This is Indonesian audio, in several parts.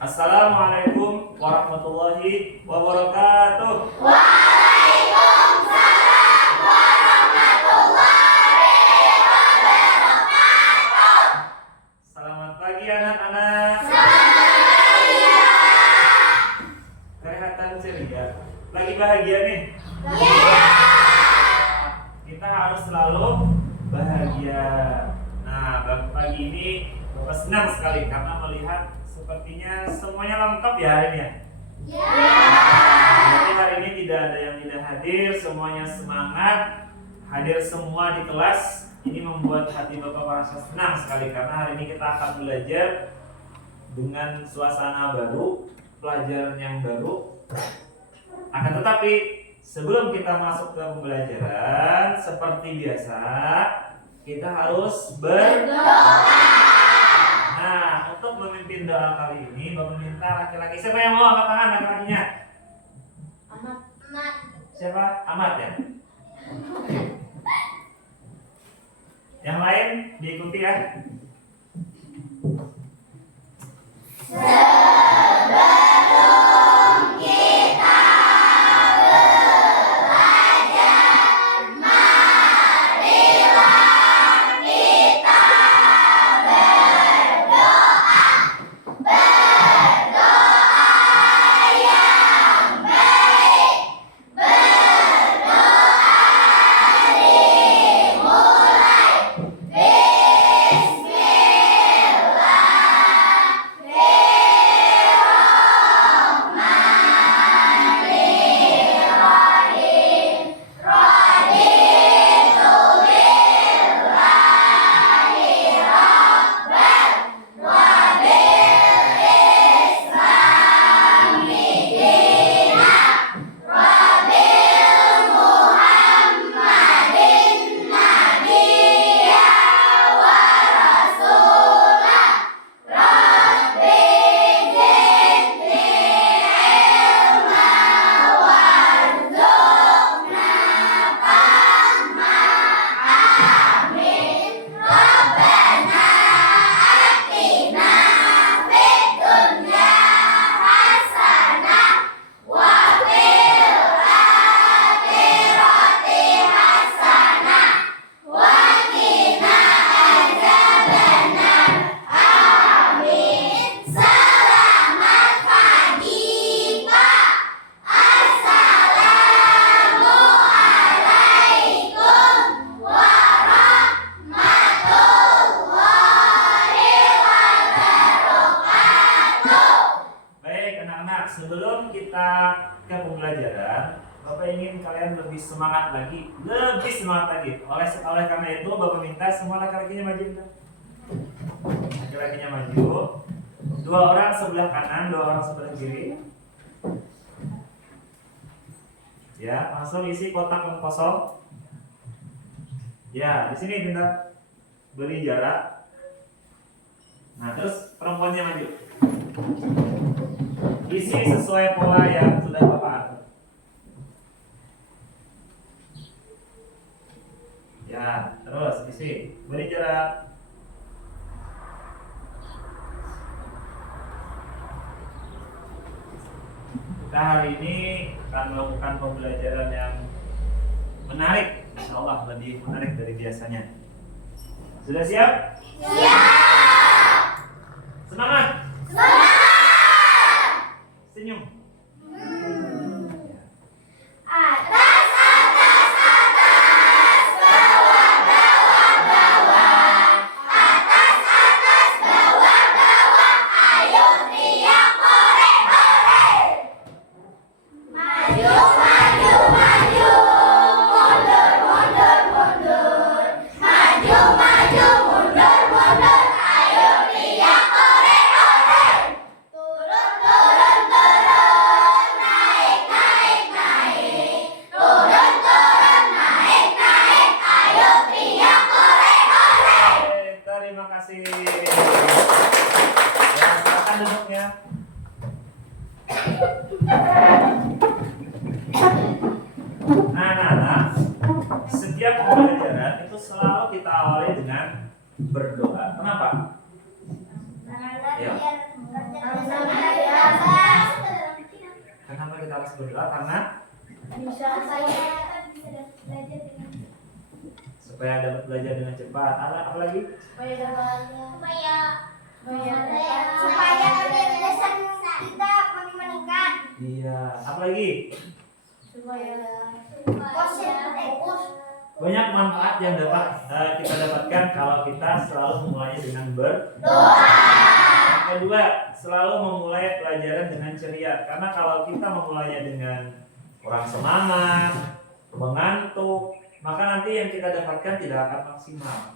Assalamualaikum warahmatullahi wabarakatuh. Waalaikumsalam warahmatullahi wabarakatuh. Selamat pagi anak-anak. Selamat pagi ya. Kelihatan ceria. Lagi bahagia nih? Ya. Kita harus selalu bahagia. Nah, pagi ini Bapak senang sekali karena melihat sepertinya semuanya lengkap ya hari ini ya. Ya. Jadi hari ini tidak ada yang tidak hadir, semuanya semangat, hadir semua di kelas. Ini membuat hati Bapak merasa senang sekali karena hari ini kita akan belajar dengan suasana baru, pelajaran yang baru. Akan tetapi sebelum kita masuk ke pembelajaran, seperti biasa kita harus berdoa. Nah, untuk memimpin doa kali ini, Bapak minta laki-laki. Siapa yang mau angkat tangan laki-lakinya? Amat. Siapa? Ahmad ya? Yang lain diikuti ya. Sebelum kita belajar, marilah kita berdoa. Berdoa yang baik. Berdoa dimulai. Bismillahirrahmanirrahim. Raditu billahi rabban wa bil islami dinan wa bil muhammadin nabiyya wa rasulah. Rabbi zidni ilma warzuqna fahma. Amin. Rabbana atina fid dunya hasanah wa fil akhirati hasanah wa qina adzabannar. Amin. Selamat pagi, Pak. Assalamualaikum warahmatullahi wabarakatuh. Baik anak-anak, sebelum kita ke pembelajaran, Bapak ingin kalian lebih semangat lagi, Oleh karena itu, Bapak minta semua laki-lakinya maju. Laki-lakinya maju. 2 orang sebelah kanan, 2 orang sebelah kiri. Ya, langsung isi kotak yang kosong. Ya, di sini minta beri jarak. Nah, terus perempuannya maju. Isi sesuai pola yang sudah Bapak atur. Ya, terus isi, beri jarak. Kita hari ini akan melakukan pembelajaran yang menarik, insya Allah lebih menarik dari biasanya. Sudah siap? Siap. Semangat! Semangat. Senyum. Atas, atas, atas, bawah, bawah, bawah. Atas, atas, bawah, bawah. Ayo teriak hore, hore. Maju, maju, maju. Mundur, mundur, mundur. Maju, maju, mundur, mundur. Ayo teriak hore, hore. Turun, turun, turun. Naik, naik, naik. Turun, turun, naik, naik. Ayo teriak hore, hore. Terima kasih. Ya, silakan duduknya. Nah, setiap pembelajaran itu selalu kita awali dengan berdoa. Kenapa? Karena Ya. biar kerja berdoa karena Bisa saya bisa belajar dengan supaya dapat belajar dengan cepat. Apa lagi? supaya kebiasaan kita meningkat. Iya. Apa lagi? Fokus. Banyak manfaat yang dapat kita dapatkan kalau kita selalu memulainya dengan berdoa. Yang kedua, selalu memulai pelajaran dengan ceria. Karena kalau kita memulainya dengan kurang semangat, mengantuk, maka nanti yang kita dapatkan tidak akan maksimal.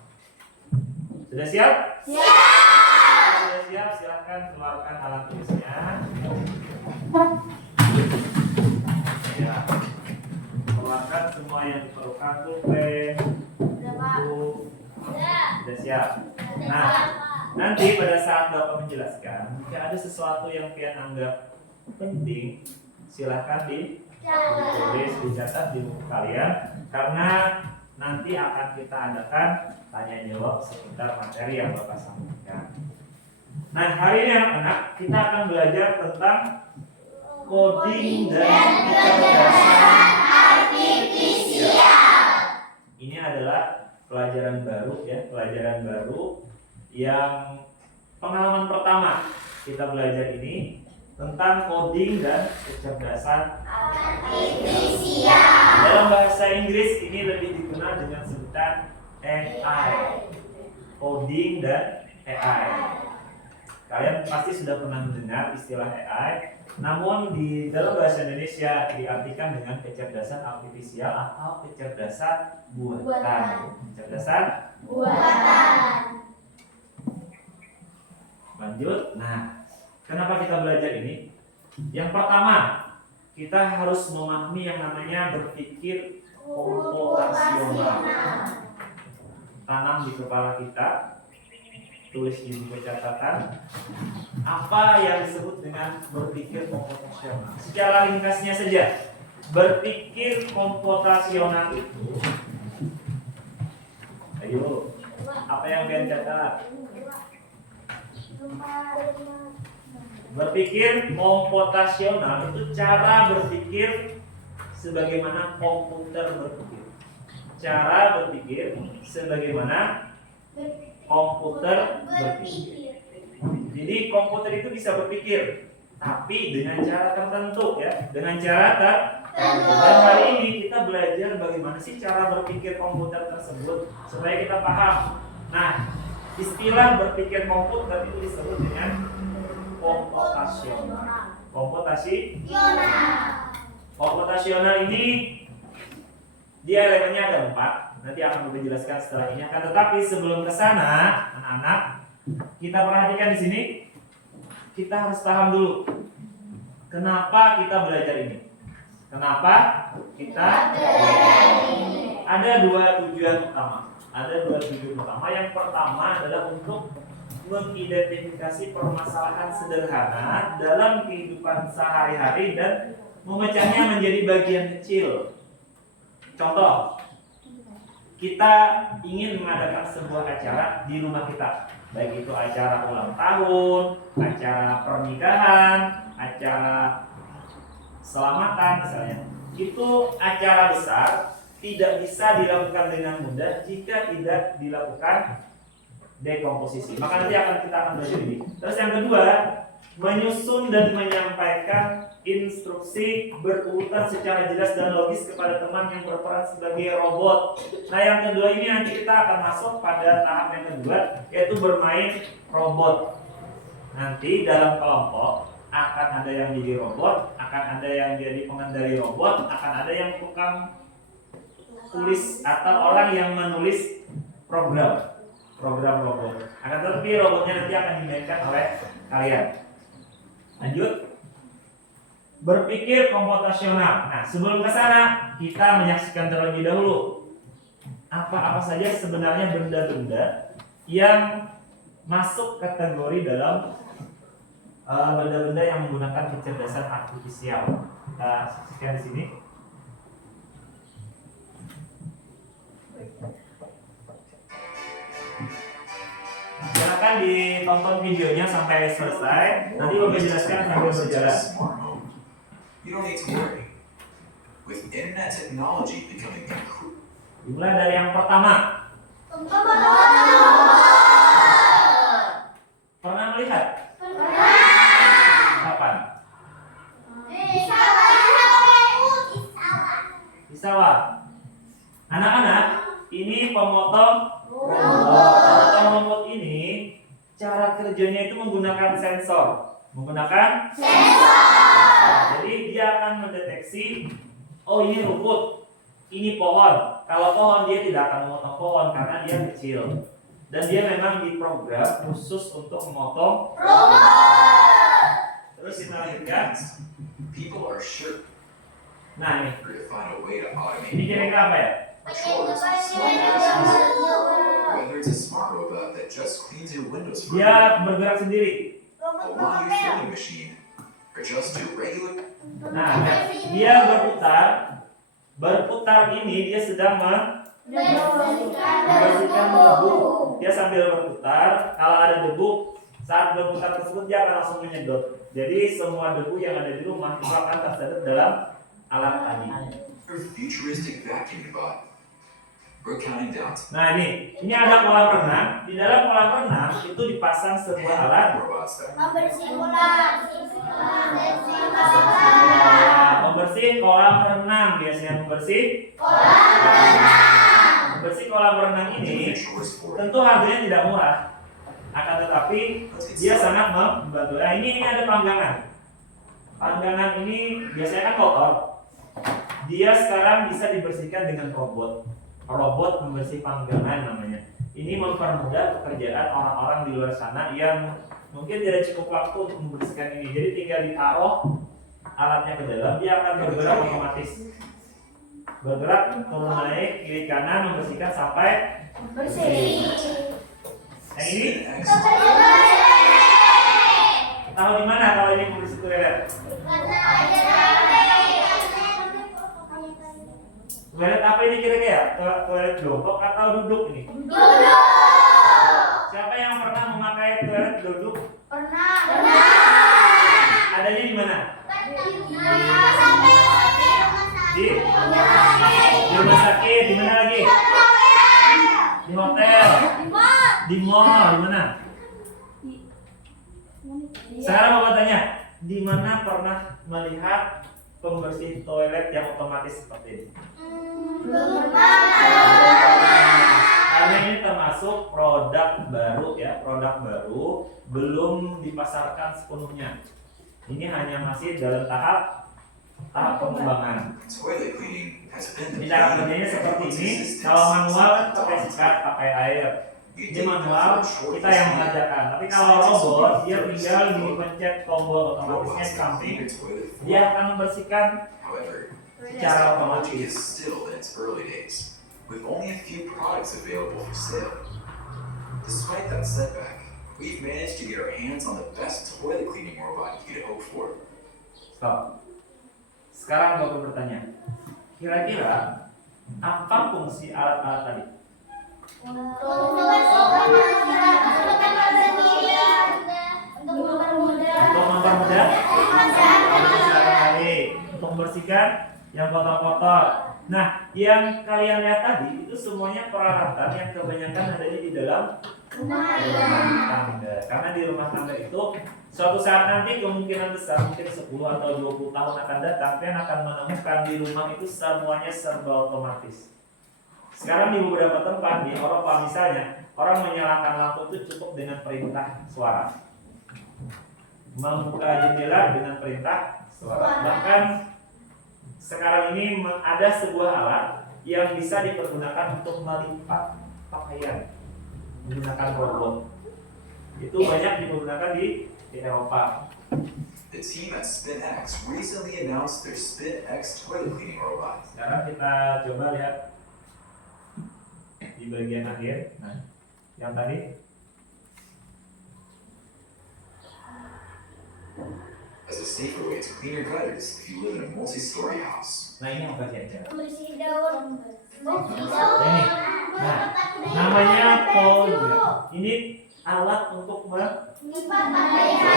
Sudah siap? Siap. Sudah siap? Silahkan keluarkan alat tulisnya. Ya. Keluarkan semua yang diperlukan, pulpen, buku. Sudah siap? Nah, nanti pada saat Bapak menjelaskan, jika ada sesuatu yang pian anggap penting, silahkan ditulis, dicatat di buku kalian, karena nanti akan kita adakan tanya jawab seputar materi yang Bapak sampaikan. Nah, hari ini anak-anak kita akan belajar tentang coding dan kecerdasan artifisial. Ini adalah pelajaran baru ya, pelajaran baru yang pengalaman pertama kita belajar ini tentang coding dan kecerdasan Artifisial. Dalam bahasa Inggris ini lebih dikenal dengan sebutan AI. Coding dan AI. Kalian pasti sudah pernah mendengar istilah AI, namun di dalam bahasa Indonesia diartikan dengan kecerdasan artifisial atau kecerdasan buatan. Kecerdasan Buatan. Lanjut. Nah, kenapa kita belajar ini? Yang pertama, kita harus memahami yang namanya berpikir komputasional. Tanam di kepala kita, tulis di buku catatan, apa yang disebut dengan berpikir komputasional. Secara ringkasnya saja, berpikir komputasional itu, ayo, apa yang kalian catat? Berpikir komputasional itu cara berpikir sebagaimana komputer berpikir. Cara berpikir sebagaimana komputer berpikir. Jadi komputer itu bisa berpikir, tapi dengan cara tertentu ya, dengan cara tertentu. Dan hari ini kita belajar bagaimana sih cara berpikir komputer tersebut supaya kita paham. Nah, istilah berpikir komputer itu disebut dengan komputasional. Komputasional ini dia elemennya ada 4. Nanti akan Bapak jelaskan setelah ini. Akan tetapi sebelum ke sana, anak-anak, kita perhatikan di sini. Kita harus paham dulu kenapa kita belajar ini. Kenapa kita belajar ini? Ada dua tujuan utama. Yang pertama adalah untuk mengidentifikasi permasalahan sederhana dalam kehidupan sehari-hari dan memecahnya menjadi bagian kecil. Contoh, kita ingin mengadakan sebuah acara di rumah kita, baik itu acara ulang tahun, acara pernikahan, acara selamatan misalnya. Itu acara besar, tidak bisa dilakukan dengan mudah jika tidak dilakukan dekomposisi. Maka nanti kita akan belajar ini. Terus yang kedua, menyusun dan menyampaikan instruksi berurutan secara jelas dan logis kepada teman yang berperan sebagai robot. Nah, yang kedua ini nanti kita akan masuk pada tahap yang kedua, yaitu bermain robot. Nanti dalam kelompok akan ada yang jadi robot, akan ada yang jadi pengendali robot, akan ada yang tukang tulis atau orang yang menulis program robot. Akan tetapi robotnya nanti akan dimainkan oleh kalian. Lanjut. Berpikir komputasional. Nah, sebelum ke sana kita menyaksikan terlebih dahulu apa saja sebenarnya benda-benda yang masuk kategori dalam benda-benda yang menggunakan kecerdasan artifisial. Kita saksikan di sini. Silakan ditonton videonya sampai selesai. Nanti Bapak jelaskan sambil berjalan. You don't need to worry. With internet technology becoming increasingly Dimulai dari yang pertama. Pernah melihat? Kapan? Di sawah. Anak-anak, ini pemotong rumput. Pemotong rumput ini cara kerjanya itu menggunakan sensor. Menggunakan sensor. Jadi dia akan mendeteksi, oh ini rumput, ini pohon. Kalau pohon dia tidak akan memotong pohon karena dia kecil. Dan dia memang diprogram khusus untuk memotong rumput. Terus kita lanjutkan. people are sure Nah ini, to find a way to automate ini kira-kira apa ya? chores. Whether it's a smart robot that just cleans your windows for you, Dia bergerak sendiri. a laundry folding machine, or just your regular Nah, dia berputar. Berputar ini dia sedang membersihkan debu. Dia sambil berputar. Kalau ada debu, saat berputar tersebut dia akan langsung menyedot. Jadi semua debu yang ada di rumah itu akan tersedot dalam alat tadi. futuristic vacuum bot. We're counting down to Nah ini ada kolam renang. Di dalam kolam renang itu dipasang sebuah alat. robots that Membersih kolam renang, biasanya membersih kolam renang ini chores for you. tentu harganya tidak murah, akan tetapi dia sangat membantu. Nah ini ada panggangan. Panggangan ini biasanya kan kotor. Dia sekarang bisa dibersihkan dengan robot. Robot membersih panggangan namanya. Ini mempermudah pekerjaan orang-orang di luar sana yang mungkin tidak cukup waktu untuk membersihkan ini. Jadi tinggal ditaruh alatnya ke dalam, dia akan bergerak otomatis. Bergerak turun naik kiri kanan membersihkan sampai yang ini tahu di mana kalau ini membersih toilet? Toilet apa ini kira-kira? Toilet jongkok atau duduk ini? Siapa yang pernah memakai toilet duduk? Adanya di mana? Di rumah sakit, di mana lagi? Di hotel, di mall, di mana? Sekarang mau tanya, di mana pernah melihat pembersih toilet yang otomatis seperti ini? Karena ini termasuk produk baru ya, produk baru belum dipasarkan sepenuhnya. Ini hanya masih dalam tahap pengembangan. Toilet cleaning has been Ini cara kerjanya seperti ini. Kalau manual kan pakai sikat, pakai air. Ini manual kita yang mengerjakan. Tapi kalau robot dia tinggal dipencet tombol otomatisnya di samping. Dia akan membersihkan However, secara technology is otomatis. still in its early days, with only a few products available for sale. Despite that setback, we've managed to get our hands on the best toilet cleaning robot you could hope for. Stop. Sekarang Bapak bertanya, kira-kira apa fungsi alat-alat tadi? Untuk mempermudah untuk membersihkan yang kotor-kotor. Nah, yang kalian lihat tadi itu semuanya peralatan yang kebanyakan adanya di dalam rumah tangga. Karena di rumah tangga itu suatu saat nanti kemungkinan besar mungkin 10 atau 20 tahun akan datang, kalian akan menemukan di rumah itu semuanya serba otomatis. Sekarang di beberapa tempat di Eropa misalnya, orang menyalakan lampu itu cukup dengan perintah suara. Membuka jendela dengan perintah suara. Bahkan sekarang ini ada sebuah alat yang bisa dipergunakan untuk melipat pakaian menggunakan robot. Itu banyak digunakan di Eropa. The team at SpinX recently announced their SpinX toilet cleaning robot. Sekarang kita coba lihat di bagian akhir. Nah, yang tadi As a safer way to clean your gutters if you live in a multi-story house. nah ini apa kira-kira? Bersih daun. Ini. Nah, namanya Polga. Ini alat untuk Lipat pakaian.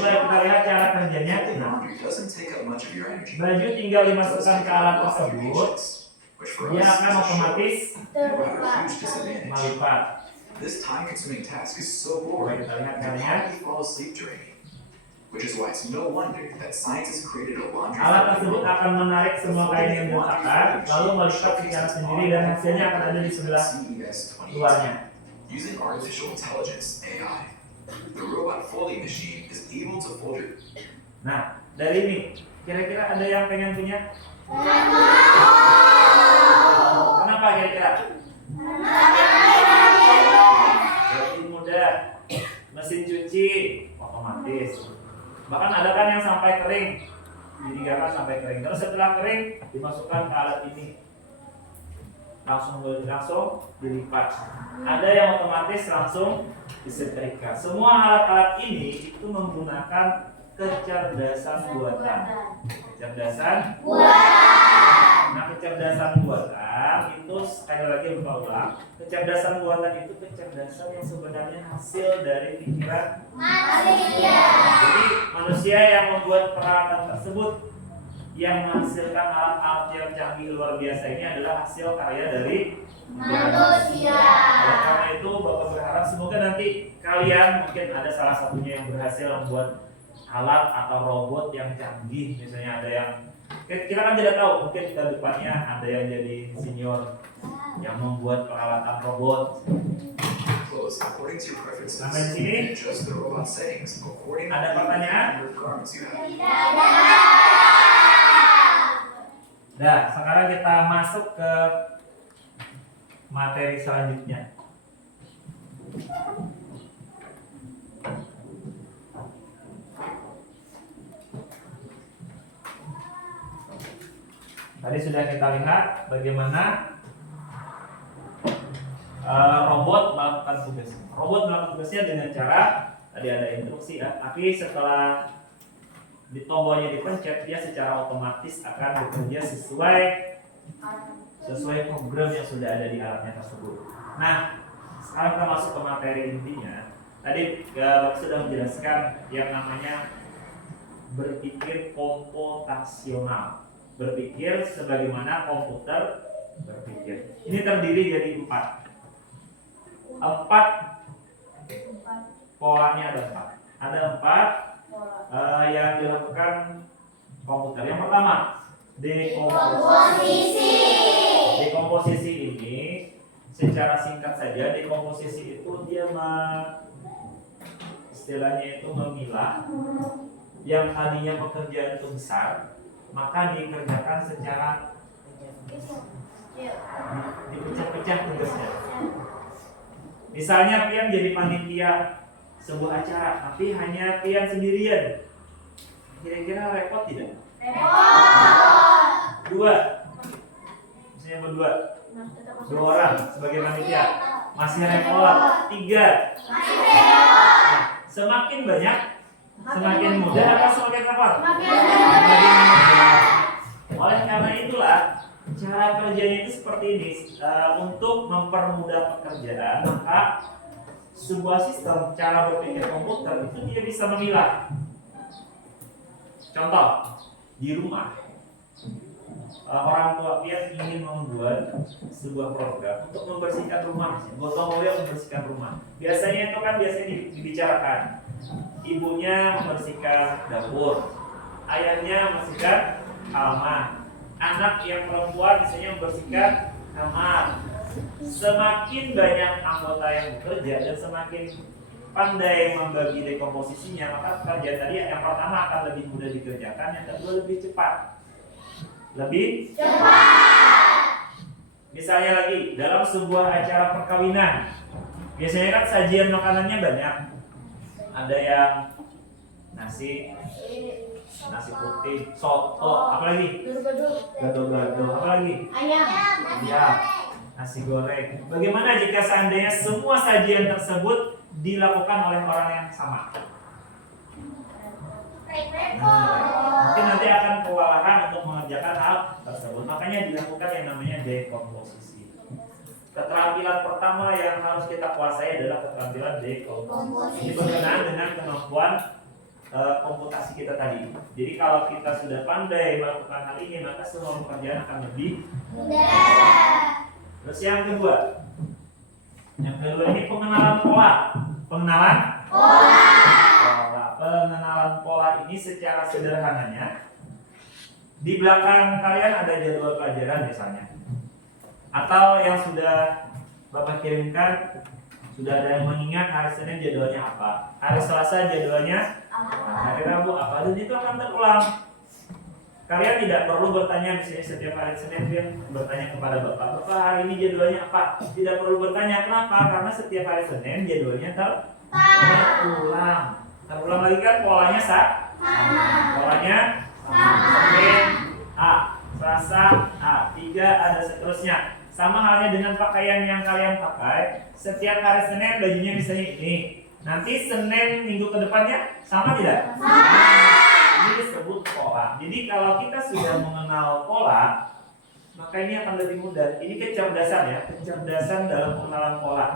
Coba kita lihat cara kerjanya. Folding Nah, laundry doesn't take up much of your energy. baju tinggal It does dimasukkan take ke alat up a lot of your tersebut, patience, which for dia us akan is a otomatis rather huge disadvantage. melipat. This time-consuming task is so Coba boring, kita lihat you caranya. probably fall asleep during it. Which is why it's no wonder that scientists created a laundry Alat folding tersebut robot. akan menarik semua kain yang berantakan, lalu melipat secara sendiri dan hasilnya akan ada di sebelah CES 28. luarnya. Using artificial intelligence (AI), the robot folding machine is able to fold your Nah, dari ini, kira-kira ada yang pengen punya? Kenapa kira-kira? Lebih mudah. Mesin cuci otomatis. Bahkan ada kan yang sampai kering, didinginkan sampai kering. Terus setelah kering, dimasukkan ke alat ini. Langsung dilipat. Ada yang otomatis langsung disetrika. Semua alat-alat ini itu menggunakan kecerdasan buatan. Kecerdasan buatan. Nah, kecerdasan buatan itu sekali lagi lupa ulang. Kecerdasan buatan itu kecerdasan yang sebenarnya hasil dari pikiran Manusia. Jadi manusia yang membuat peralatan tersebut yang menghasilkan alat-alat yang canggih luar biasa ini adalah hasil karya dari Manusia. Oleh karena itu Bapak berharap semoga nanti kalian mungkin ada salah satunya yang berhasil membuat alat atau robot yang canggih. Misalnya ada yang kita kan tidak tahu, mungkin ke depannya ada yang jadi senior yang membuat peralatan robot. clothes according to your preferences Sampai di sini. and adjust the robot settings according to Ada the pertanyaan? number of garments you have. Nah, sekarang kita masuk ke materi selanjutnya. Tadi sudah kita lihat bagaimana robot melakukan tugas. Robot melakukan tugasnya dengan cara tadi ada instruksi ya, tapi setelah di tombolnya dipencet, dia secara otomatis akan bekerja sesuai program yang sudah ada di alatnya tersebut. Nah, sekarang kita masuk ke materi intinya. Tadi Bapak sudah menjelaskan yang namanya berpikir komputasional. Berpikir sebagaimana komputer berpikir. Ini terdiri dari empat polanya ada empat. Ada empat yang dilakukan komputer. Yang pertama, dekomposisi. Dekomposisi ini secara singkat saja, dekomposisi itu dia istilahnya itu memilah yang tadinya pekerjaan itu besar, maka dikerjakan secara dipecah-pecah tugasnya. Misalnya pian jadi panitia sebuah acara, tapi hanya pian sendirian. Kira-kira repot tidak? Dua, misalnya berdua, dua orang sebagai panitia, masih repot. Tiga, nah, semakin banyak, semakin mudah atau semakin repot? Semakin mudah. Oleh karena itulah cara kerjanya itu seperti ini. Untuk mempermudah pekerjaan, maka sebuah sistem cara berpikir komputer itu dia bisa memilah. Contoh, di rumah orang tua pian ingin membuat sebuah program untuk membersihkan rumah, gotong royong membersihkan rumah. Biasanya itu kan dibicarakan. Ibunya membersihkan dapur, ayahnya membersihkan halaman, anak yang perempuan misalnya membersihkan kamar. Semakin banyak anggota yang bekerja dan semakin pandai membagi dekomposisinya, maka pekerjaan tadi yang pertama akan lebih mudah dikerjakan, yang kedua lebih cepat. Lebih cepat. Misalnya lagi dalam sebuah acara perkawinan, biasanya kan sajian makanannya banyak. Ada yang nasi putih, soto, apalagi gado-gado, apalagi ayam, nasi goreng. Bagaimana jika seandainya semua sajian tersebut dilakukan oleh orang yang sama? Mungkin nanti akan kewalahan untuk mengerjakan hal tersebut. Makanya dilakukan yang namanya dekomposisi. Keterampilan pertama yang harus kita kuasai adalah keterampilan dekomposisi. Ini berkenaan dengan kemampuan komputasi kita tadi. Jadi kalau kita sudah pandai melakukan hal ini, maka semua pekerjaan akan lebih mudah. Terus yang kedua ini pengenalan pola. Pengenalan pola ini secara sederhananya di belakang kalian ada jadwal pelajaran misalnya, atau yang sudah Bapak kirimkan sudah ada yang mengingat hari Senin jadwalnya apa, hari Selasa jadwalnya hari Rabu apa, dan itu akan terulang. Kalian tidak perlu bertanya misalnya setiap hari Senin dia bertanya kepada Bapak hari ini jadwalnya apa. Tidak perlu bertanya, kenapa? Karena setiap hari Senin jadwalnya terulang. Terulang lagi kan polanya polanya Senin A, Selasa A, 3 ada seterusnya. Sama halnya dengan pakaian yang kalian pakai. Setiap hari Senin bajunya misalnya ini. Nanti Senin minggu ke depannya sama tidak? Ini disebut pola. Jadi kalau kita sudah mengenal pola, maka ini akan lebih mudah. Ini kecerdasan ya, kecerdasan dalam pengenalan pola.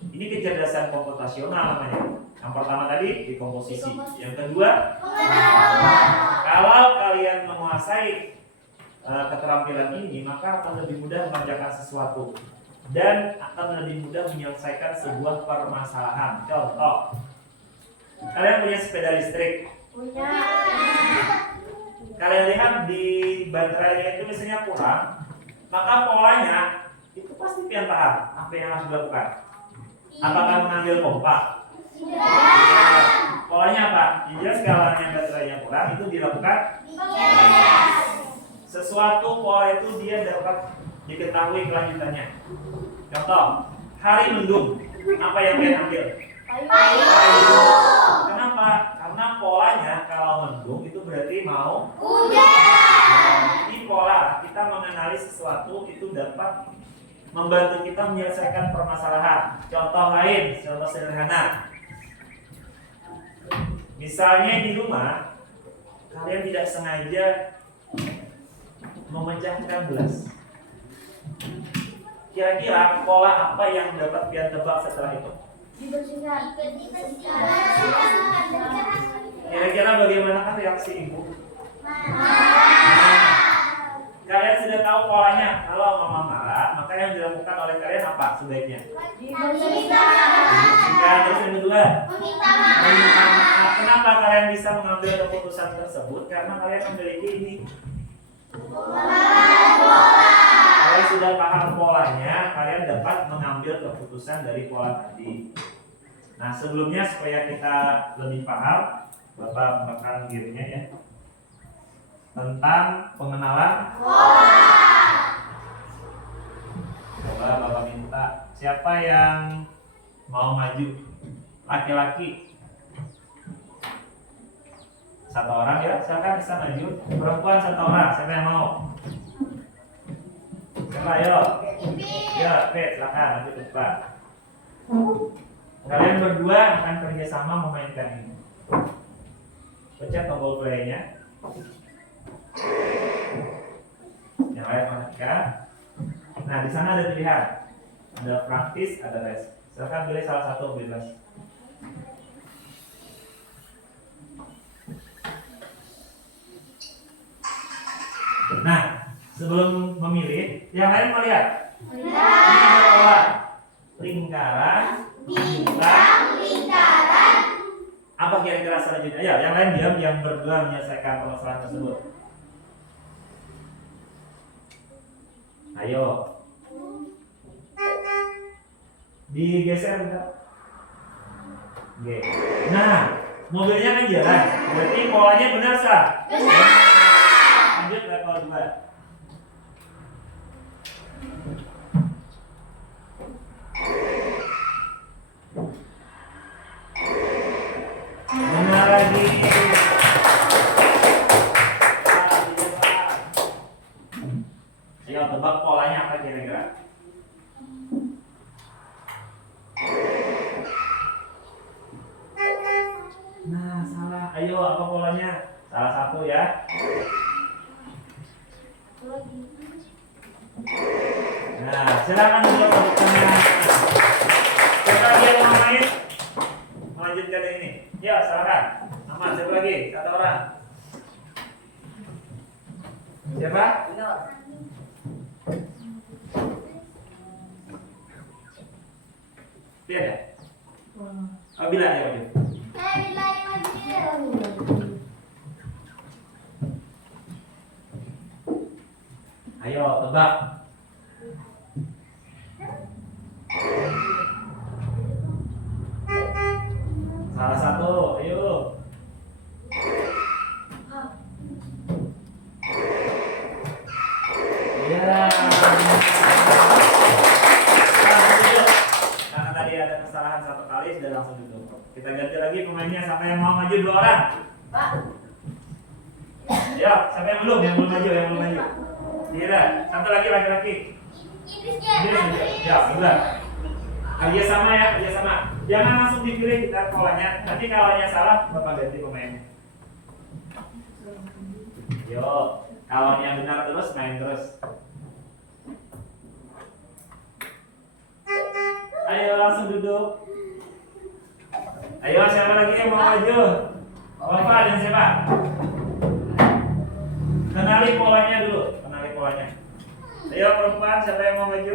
Ini kecerdasan komputasional namanya. Yang pertama tadi di komposisi. Yang kedua, kalau kalian menguasai keterampilan ini, maka akan lebih mudah mengerjakan sesuatu dan akan lebih mudah menyelesaikan sebuah permasalahan. Contoh, kalian punya sepeda listrik. Kalian lihat di baterainya itu misalnya kurang, maka polanya itu pasti kalian paham apa yang harus dilakukan. Apakah mengambil pompa? Polanya apa? Jika skalanya baterainya kurang, itu dilakukan sesuatu pola itu dia dapat diketahui kelanjutannya. Contoh, hari mendung, apa yang kalian ambil? Kenapa? Karena polanya kalau mendung itu berarti mau hujan. Jadi pola kita mengenali sesuatu itu dapat membantu kita menyelesaikan permasalahan. Contoh lain, contoh sederhana. Misalnya di rumah kalian tidak sengaja memecahkan gelas. Kira-kira pola apa yang dapat kalian tebak setelah itu? Dibersihkan. Kira-kira bagaimanakah reaksi ibu? Kalian sudah tahu polanya. Kalau mama marah, maka yang dilakukan oleh kalian apa sebaiknya? Dibersihkan. Terus yang kedua, meminta maaf. Kenapa kalian bisa mengambil keputusan tersebut? Karena kalian memiliki ini. Kalian sudah paham polanya, kalian dapat mengambil keputusan dari pola tadi. Nah, sebelumnya supaya kita lebih paham, Bapak menekan dirinya ya, tentang pengenalan pola. Coba Bapak minta siapa yang mau maju, laki-laki. Satu orang ya, silakan bisa maju. Perempuan satu orang, siapa yang mau? Siapa ayo? Ya, oke, silakan maju ke depan. Kalian berdua akan kerjasama memainkan ini. Pencet tombol play-nya. Yang lain matikan. Nah, di sana ada pilihan. Ada praktis, ada les. Silakan pilih salah satu bebas. Nah, sebelum memilih, yang lain melihat. Ini ada pola lingkaran, bintang, lingkaran. Apa kira-kira selanjutnya? Ya, yang lain diam, yang berdua menyelesaikan permasalahan tersebut. Ayo. Digeser enggak? Oke. Nah, mobilnya kan jalan. Berarti polanya benar sah? Benar. Lanjut level 2. Benar lagi. Ayo tebak polanya apa kira-kira? Nah, salah. Ayo apa polanya? Salah satu ya. Nah, silakan untuk produknya. Siapa yang mau main? Melanjutkan yang ini. Ya, silakan. Ahmad, siapa lagi? Satu orang. Siapa? Lihat ya? Oh, Bila ya, Pak. Bila yang maju. Ayo, tebak. Salah satu, ayo. Iya. Langsung duduk. Karena tadi ada kesalahan satu kali, sudah langsung duduk. Kita ganti lagi pemainnya. Siapa yang mau maju 2 orang? Pak. Ya, siapa yang belum? Yang belum maju. Dira, satu lagi laki-laki. Idris Ya, udah. Kerja sama ya, kerja sama. Jangan langsung dipilih kita polanya. Nanti kalanya salah, Bapak ganti pemainnya. Yo, kalau yang benar terus main terus. Ayo langsung duduk. Ayo siapa lagi yang mau maju? Bapak dan siapa? Kenali polanya dulu, kenali polanya. Ayo perempuan, siapa yang mau maju?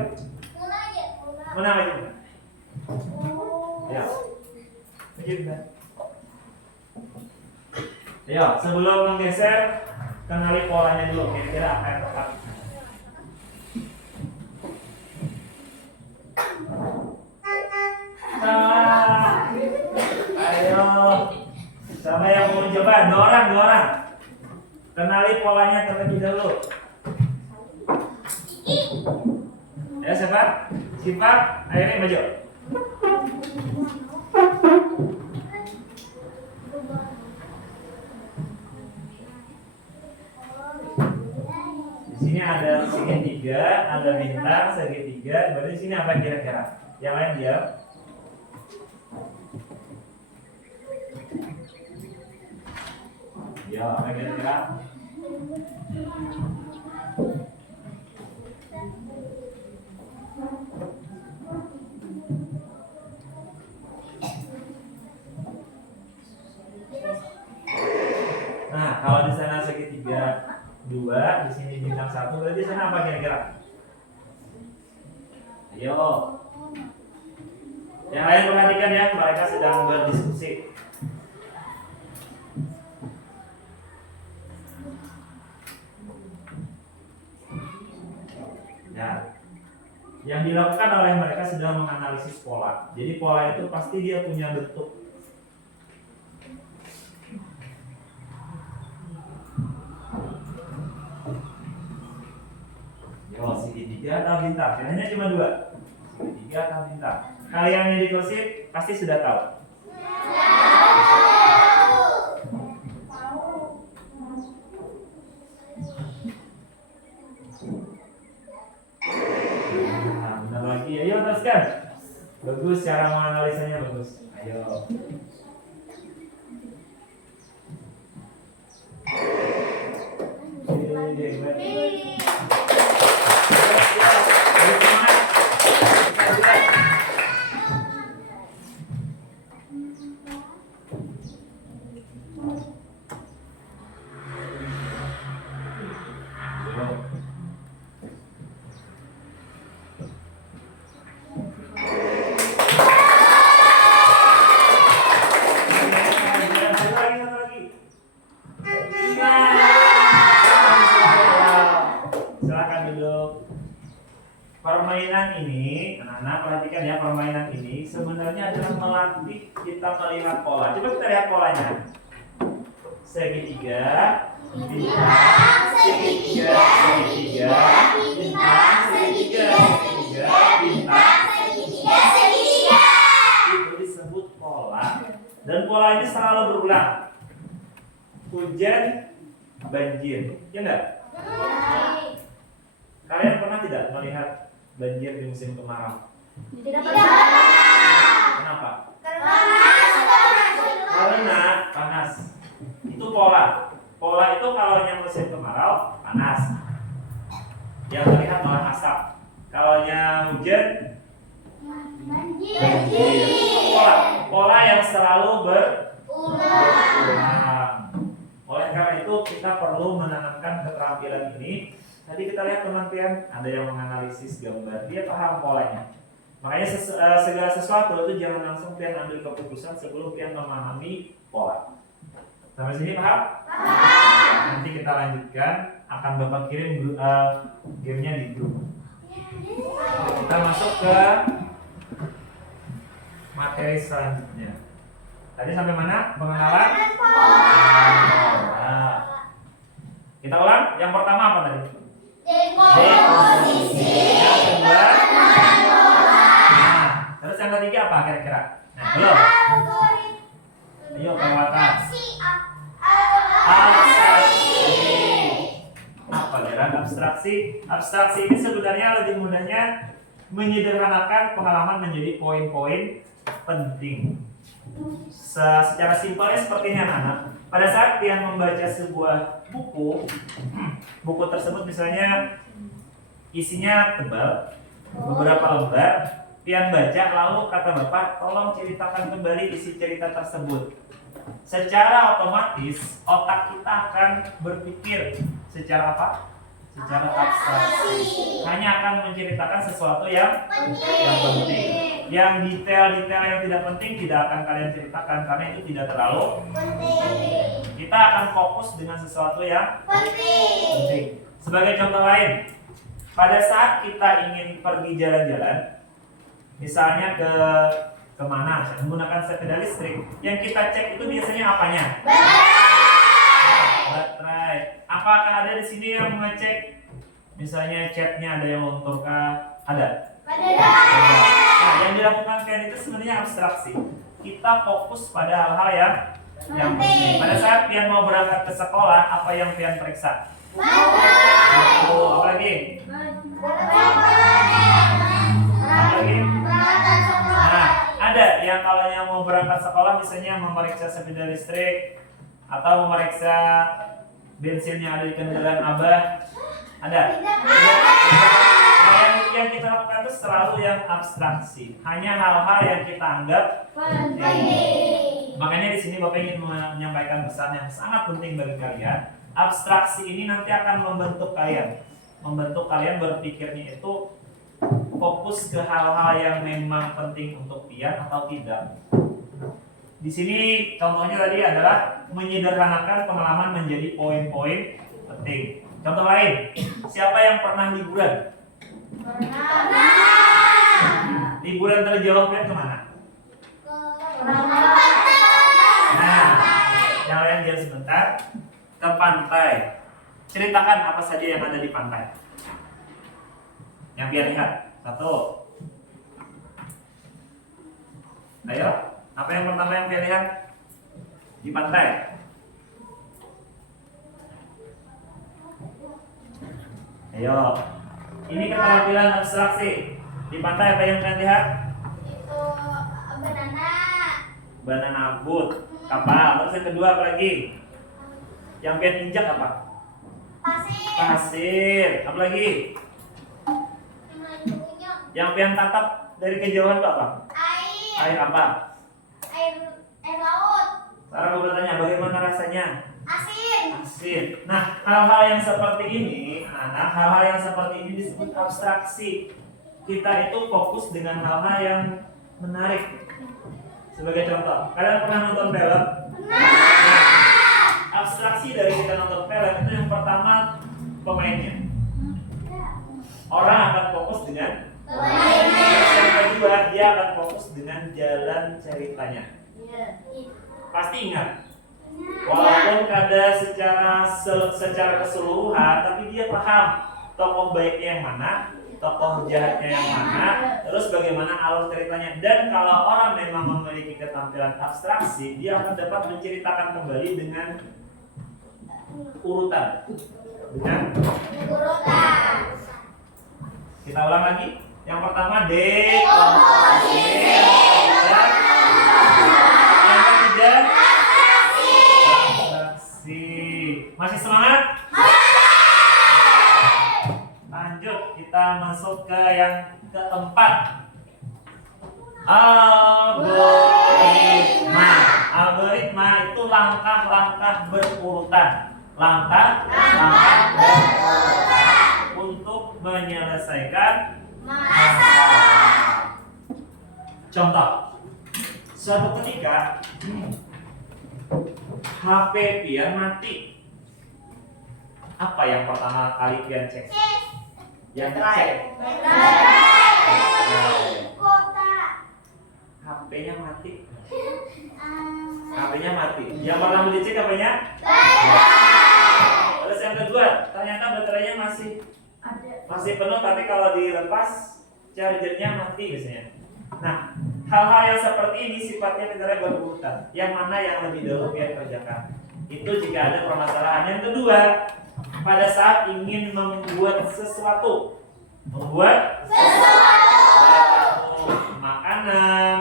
Muna aja. Mana maju? Ya. Maju kan? Ayo, sebelum menggeser, kenali polanya dulu. Kira-kira apa yang tepat? Salah. Ayo. Sama yang mau coba, 2 orang. Kenali polanya terlebih dahulu. Ya, siapa? Sifat, akhirnya maju. Di sini ada segitiga, ada bintang, segitiga. Berarti di sini apa kira-kira? Yang lain diam. Ya, apa kira-kira? Nah, kalau di sana segitiga 2, di sini bintang 1, berarti di sana apa kira-kira? Ayo. Yang lain perhatikan ya, mereka sedang berdiskusi. Ya. Yang dilakukan oleh mereka sedang menganalisis pola. Jadi pola itu pasti dia punya bentuk. Yo, segitiga atau bintang? Pilihannya cuma 2. Segitiga atau bintang? Kalian yang di kursi pasti sudah tahu. Nah, benar lagi. Ayo teruskan. Bagus, cara menganalisanya bagus. Ayo. Permainan ini, anak-anak perhatikan ya, permainan ini sebenarnya adalah melatih kita melihat pola. Coba kita lihat polanya. Segitiga, bintang, segitiga, bintang, segitiga, bintang, segitiga. Itu disebut pola. Dan pola ini selalu berulang. Hujan, banjir, ya enggak? Kalian pernah tidak melihat banjir di musim kemarau? Tidak pernah. Kenapa? Panas. Karena panas. Itu pola. Pola itu kalau yang musim kemarau panas. Yang terlihat malah asap. Kalau yang hujan banjir. Pola. Pola yang selalu berulang. karena itu kita perlu menanamkan keterampilan ini. Tadi kita lihat teman-teman, ada yang menganalisis gambar, dia paham polanya. Makanya segala sesuatu itu jangan langsung pian ambil keputusan sebelum pian memahami pola. Sampai sini paham? Nanti kita lanjutkan, akan Bapak kirim gamenya di grup. Kita masuk ke materi selanjutnya. Tadi sampai mana? Pengenalan pola. Kita ulang. Yang pertama apa tadi? Dekomposisi. Yang kedua. Nah, terus yang ketiga apa kira-kira? Nah, belum. Ayo kelewatan. Abstraksi. Apa kira abstraksi? Abstraksi ini sebenarnya lebih mudahnya menyederhanakan pengalaman menjadi poin-poin penting. Secara simpelnya seperti ini anak-anak. Pada saat kalian membaca sebuah buku tersebut misalnya isinya tebal, beberapa lembar, kalian baca lalu kata Bapak, tolong ceritakan kembali isi cerita tersebut. Secara otomatis otak kita akan berpikir secara apa? Secara abstraksi. Hanya akan menceritakan sesuatu yang penting. Yang detail-detail yang tidak penting tidak akan kalian ceritakan karena itu tidak terlalu penting. Kita akan fokus dengan sesuatu yang penting. Sebagai contoh lain, pada saat kita ingin pergi jalan-jalan, misalnya ke kemana, menggunakan sepeda listrik, yang kita cek itu biasanya apanya? Baterai. Apakah ada di sini yang mengecek misalnya catnya ada yang luntur kah? Ada. Nah, yang dilakukan kalian itu sebenarnya abstraksi. Kita fokus pada hal-hal yang penting. Pada saat kalian mau berangkat ke sekolah, apa yang kalian periksa? Apa lagi? Nah, ada yang kalau yang mau berangkat sekolah misalnya memeriksa sepeda listrik atau memeriksa bensin yang ada di kendaraan Abah. Ada? Nah, yang kita lakukan itu selalu yang abstraksi. Hanya hal-hal yang kita anggap penting. Makanya di sini Bapak ingin menyampaikan pesan yang sangat penting bagi kalian. Abstraksi ini nanti akan membentuk kalian berpikirnya itu fokus ke hal-hal yang memang penting untuk pian atau tidak. Di sini contohnya tadi adalah menyederhanakan pengalaman menjadi poin-poin penting. Contoh lain, siapa yang pernah liburan? Liburan terjauh kan kemana? Nah, yang lain jalan sebentar ke pantai. Ceritakan apa saja yang ada di pantai. Yang biar lihat. Satu. Ayo, apa yang pertama yang biar lihat di pantai? Ayo, ini keterampilan abstraksi. Di pantai apa yang kalian lihat? Itu Banana boat, kapal. Terus yang kedua apa lagi? Yang kalian injak apa? Pasir. Apa lagi? Yang kalian tatap dari kejauhan itu apa? Air apa? Air laut. Sekarang aku bertanya, bagaimana rasanya? Asin. Nah, hal-hal yang seperti ini, hal-hal yang seperti ini disebut abstraksi. Kita itu fokus dengan hal-hal yang menarik. Sebagai contoh, kalian pernah nonton film? Nah, abstraksi dari kita nonton film itu yang pertama pemainnya. Orang akan fokus dengan yang kedua dia akan fokus dengan jalan ceritanya. Pasti ingat. Walaupun kada secara keseluruhan, tapi dia paham tokoh baiknya yang mana, tokoh jahatnya yang mana, terus bagaimana alur ceritanya. Dan kalau orang memang memiliki keterampilan abstraksi, dia akan dapat menceritakan kembali dengan urutan. Kita ulang lagi. Yang pertama dekomposisi. Yang ketiga masih semangat? Lanjut, kita masuk ke yang keempat. Algoritma. Algoritma itu langkah-langkah berurutan. langkah berurutan untuk menyelesaikan masalah. Contoh, suatu ketika HP Pian mati. Apa yang pertama kali Pian cek? Yang dicek Kota. HP-nya mati. HP-nya mati. Yang pertama dicek apanya? Terus yang kedua, ternyata baterainya masih penuh, tapi kalau dilepas chargernya mati biasanya. Nah, hal-hal yang seperti ini sifatnya sebenarnya berurutan. Yang mana yang lebih dahulu Pian kerjakan? Itu jika ada permasalahan. Yang kedua, pada saat ingin membuat sesuatu, makanan,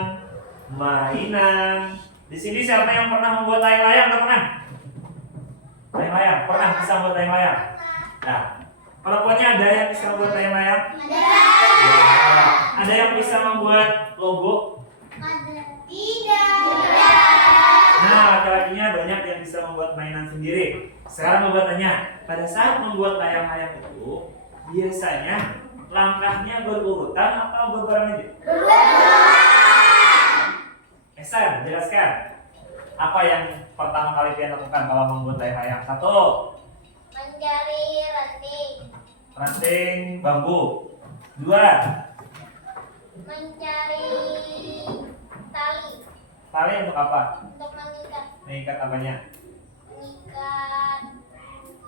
mainan. Di sini siapa yang pernah membuat layang-layang, teman-teman? Layang-layang, pernah bisa membuat layang-layang? Nah, perempuannya ada yang bisa membuat layang-layang? Ya. Ada yang bisa membuat logo? Nah, laki-lakinya banyak yang bisa membuat mainan sendiri. Sekarang gue tanya, pada saat membuat layang-layang itu biasanya langkahnya berurutan atau berbarengan aja? Esan, jelaskan. Apa yang pertama kali Pian lakukan kalau membuat layang-layang? Satu, Mencari ranting. ranting bambu. Dua, Mencari tali tali untuk apa? untuk mengikat Mengikat apanya?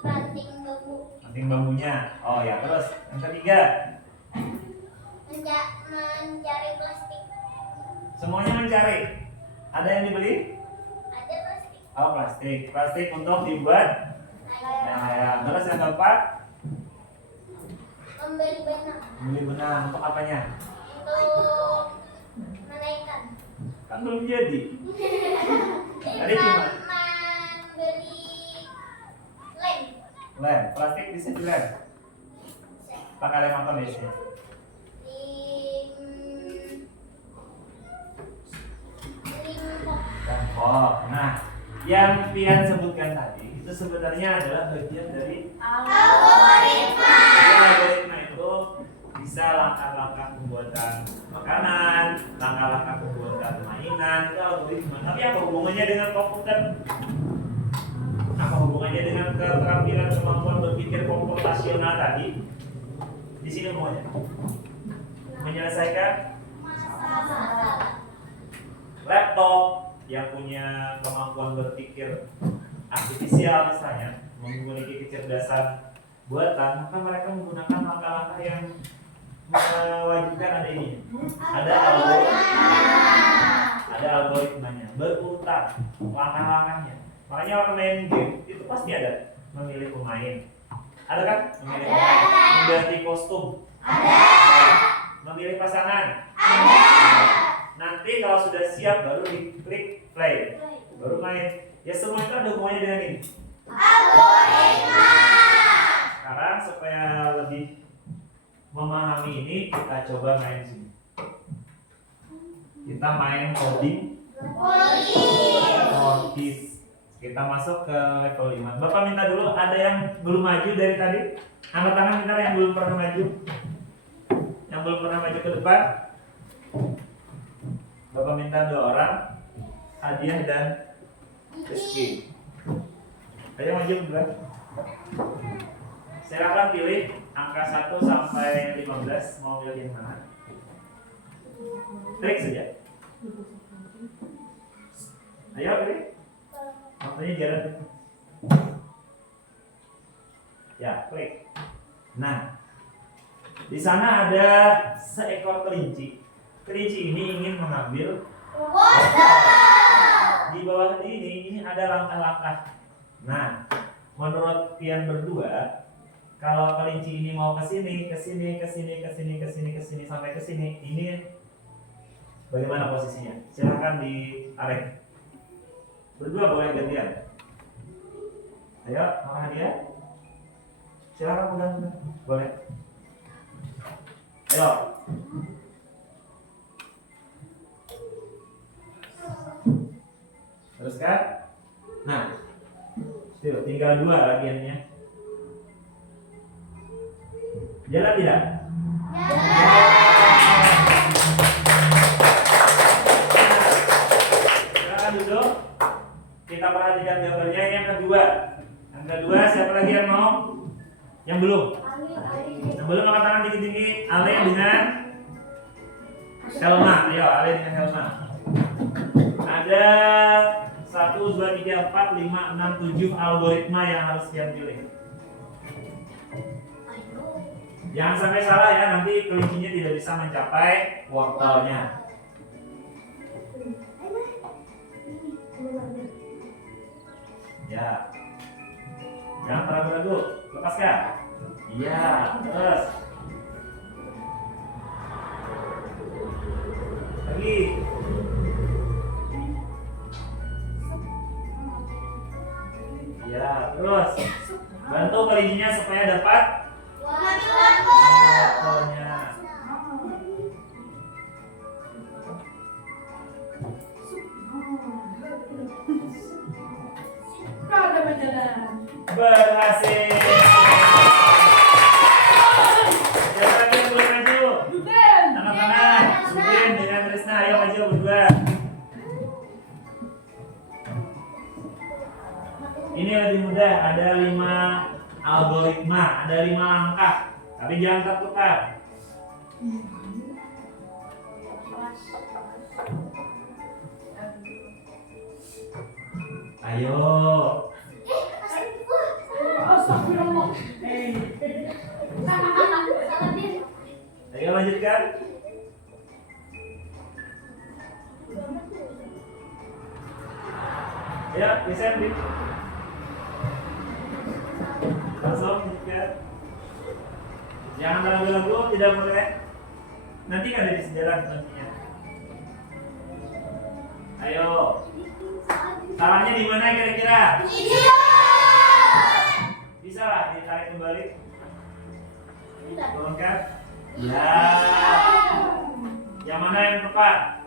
ranting bambu. Ranting bambunya. Oh ya, terus yang ketiga, Mencari plastik. semuanya mencari. Ada yang dibeli? Ada plastik. Oh, plastik. Plastik untuk dibuat layang-layang. Terus yang keempat, Membeli benang beli benang untuk apanya? untuk menaikkan. Kan belum jadi. Tadi cuma Membeli lem. lem. Plastik bisa dilem. Pakai lem apa biasanya? Kompor. Nah, yang Pian sebutkan tadi itu sebenarnya adalah bagian dari Algoritma. jadi algoritma itu bisa langkah-langkah pembuatan makanan, langkah-langkah pembuatan mainan, itu algoritma. Tapi apa hubungannya dengan komputer? Apa hubungannya dengan keterampilan kemampuan berpikir komputasional tadi? Di sini hubungannya menyelesaikan Masalah. laptop yang punya kemampuan berpikir artifisial misalnya, memiliki kecerdasan buatan, maka mereka menggunakan langkah-langkah yang mewajibkan ada ini, ada algoritmanya, berurutan langkah-langkahnya. Makanya orang main game itu pasti ada memilih pemain, ada kan? Memilih pemain, mengganti kostum, memilih pasangan, nanti kalau sudah siap baru diklik play, baru main. Ya semua itu ada hubungannya dengan ini. Algoritma. Sekarang supaya lebih memahami ini, kita coba main sini. Kita main coding Mortis. Kita masuk ke level 5. Bapak minta dulu, ada yang belum maju dari tadi? Angkat tangan bentar yang belum pernah maju. Yang belum pernah maju ke depan. Bapak minta 2 orang, hadiah dan rezeki. Ayo maju berdua. Silakan pilih angka 1 sampai 15, mau pilih yang mana? Klik saja. Ayo pilih. Waktunya jalan. Ya, klik. Nah, di sana ada seekor kelinci. Kelinci ini ingin mengambil di bawah ini ada langkah-langkah. Nah, menurut Pian berdua, kalau kelinci ini mau ke sini sampai ke sini, ini bagaimana posisinya? Silahkan ditarik. Berdua boleh gantian. Ayo, mau hadiah? Silahkan pegang. Boleh. Ayo. Teruskan. Nah, Tuh, tinggal 2 bagiannya. Jalan tidak? Silakan duduk. Kita perhatikan jawabannya yang kedua. Yang kedua, siapa lagi yang mau? Yang belum? Yang belum angkat tangan tinggi-tinggi. Ale dengan Helma. Ayo, Ale dengan Helma. Ada 1, 2, 3, 4, 5, 6, 7 algoritma yang harus kalian pilih. Jangan sampai salah ya, nanti kelincinya tidak bisa mencapai wortelnya. Ya. Jangan ragu-ragu. Lepaskan. Iya, terus. Lagi. Ya, terus. Bantu kelincinya supaya dapat wortelnya. Berhasil. Siapa lagi yang boleh maju? Tangan-tangan. Sudin dengan Trisna, ayo maju berdua. Ini lebih mudah, ada 5 algoritma, ada 5 langkah. Tapi jangan tertukar. Ayo. Ayo lanjutkan. Ya, bisa nih. Langsung lanjutkan. Jangan ragu-ragu, tidak boleh. Nanti kan ada di sejalan nantinya. Ayo. Salahnya di mana kira-kira? Bisa lah ditarik kembali. Turunkan. Ya. Yang mana yang tepat?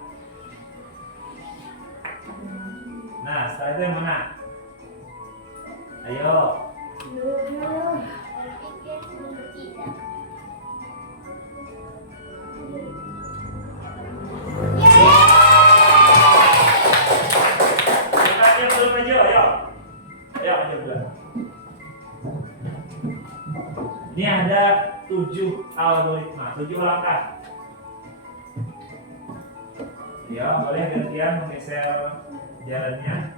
Nah, setelah itu yang mana? Ayo. Ini ada 7 algoritma, 7 langkah. Ya, boleh gantian menggeser jalannya.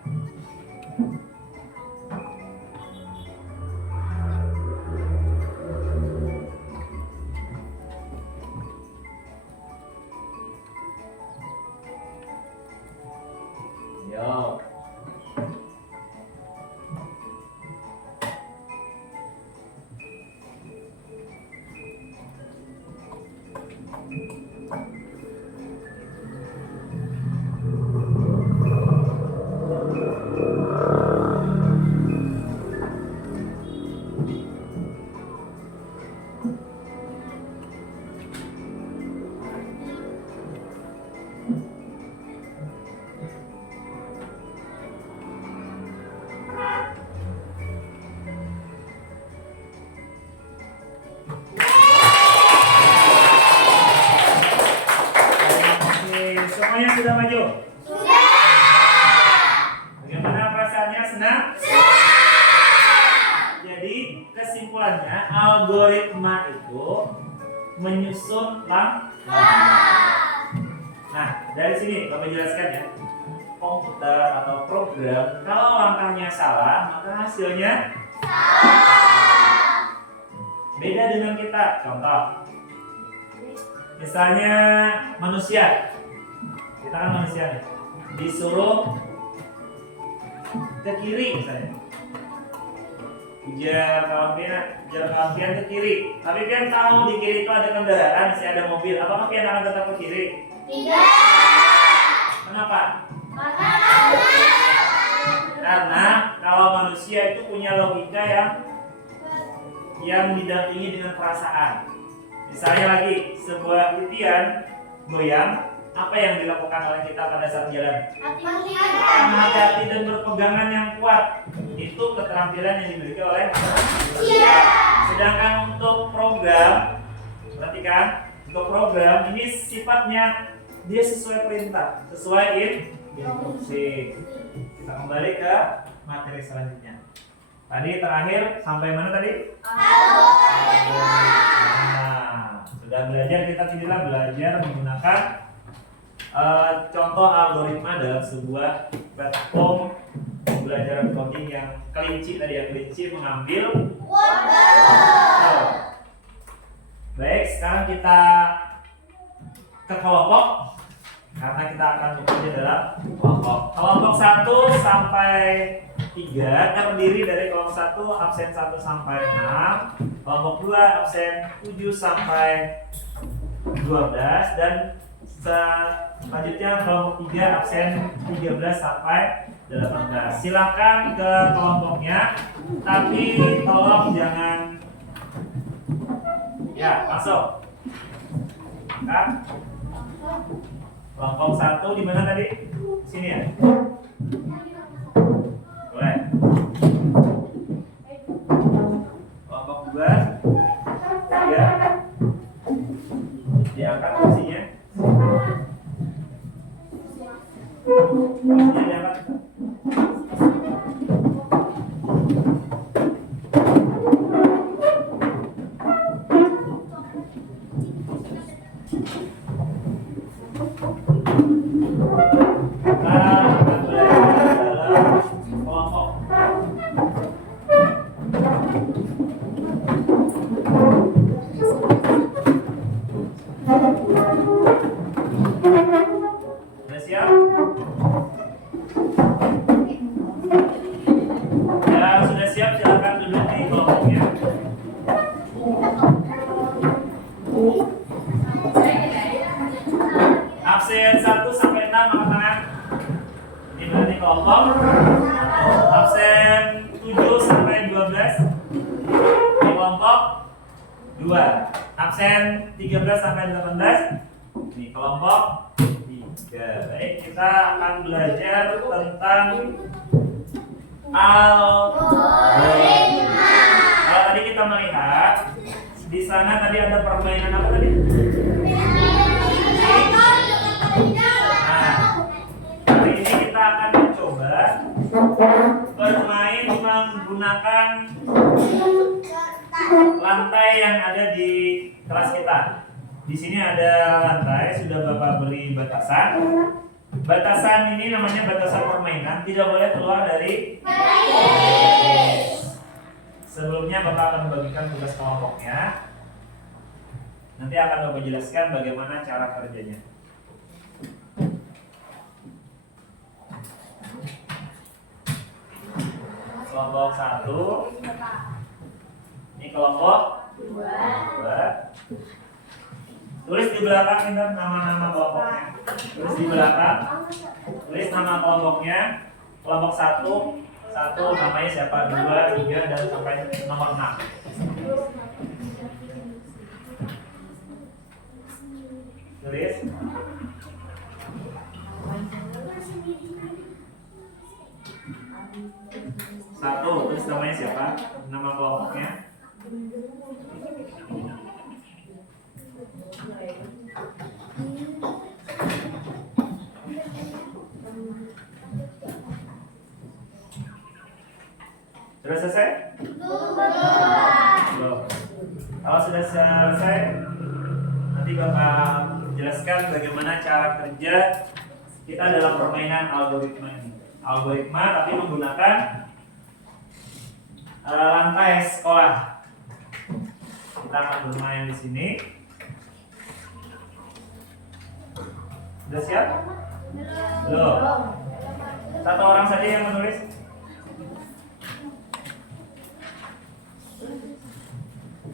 Yo. Semuanya sudah maju? Sudah. Bagaimana perasaannya? Senang? Senang. Jadi kesimpulannya algoritma itu menyusun langkah. Nah, dari sini Bapak jelaskan ya. Komputer atau program kalau langkahnya salah maka hasilnya salah. Beda dengan kita. Contoh. Misalnya manusia. Kita kan manusia nih, disuruh ke kiri misalnya. Ujar kawan pian ke kiri. Tapi pian tahu di kiri itu ada kendaraan, masih ada mobil. Apakah pian akan tetap ke kiri? Tidak. Kenapa? Karena kalau manusia itu punya logika yang didampingi dengan perasaan. Misalnya lagi sebuah titian goyang, apa yang dilakukan oleh kita pada saat jalan? Hati-hati. Hati-hati dan berpegangan yang kuat. Itu keterampilan yang dimiliki oleh Iya. Sedangkan untuk program, perhatikan, untuk program ini sifatnya dia sesuai perintah, sesuai instruksi. Kita kembali ke materi selanjutnya. Tadi terakhir sampai mana tadi? Nah, sudah belajar, kita tidaklah belajar menggunakan contoh algoritma dalam sebuah platform pembelajaran coding yang kelinci tadi, yang kelinci mengambil. Baik, sekarang kita ke kelompok karena kita akan bekerja dalam kelompok. Kelompok 1 sampai 3 terdiri dari kelompok 1 absen 1 sampai 6, kelompok 2 absen 7 sampai 12 dan selanjutnya kelompok 3 absen 13 sampai 18. Silakan ke kelompoknya, tapi tolong jangan ya masuk. Kan? Kelompok 1 di mana tadi? Sini ya. Boleh. Kelompok 2 3 diangkat kursinya. Kursinya diangkat. Absen 1 sampai 6 angkat tangan. Ini berarti kelompok. Absen 7 sampai 12 di kelompok 2. Absen 13 sampai 18 di kelompok 3. Baik, kita akan belajar tentang algoritma. Kalau tadi kita melihat di sana tadi ada permainan apa tadi? Hari ini kita akan mencoba bermain menggunakan lantai yang ada di kelas kita. Di sini ada lantai, sudah Bapak beri batasan. Batasan ini namanya batasan permainan, tidak boleh keluar dari sebelumnya Bapak akan membagikan tugas kelompoknya. Nanti akan Bapak jelaskan bagaimana cara kerjanya. Kelompok 1. Ini kelompok 2. Tulis di belakang ini nama-nama kelompoknya. Tulis di belakang. Tulis nama kelompoknya. Kelompok 1 namanya siapa? 2, 3 dan sampai nomor 6. Tulis. 1, terus namanya siapa? Nama kelompoknya. Sudah selesai? Belum. Kalau sudah selesai, nanti Bapak jelaskan bagaimana cara kerja kita dalam permainan algoritma ini. Algoritma tapi menggunakan lantai sekolah. Kita akan bermain di sini. Sudah siap? Belum. Satu orang saja yang menulis.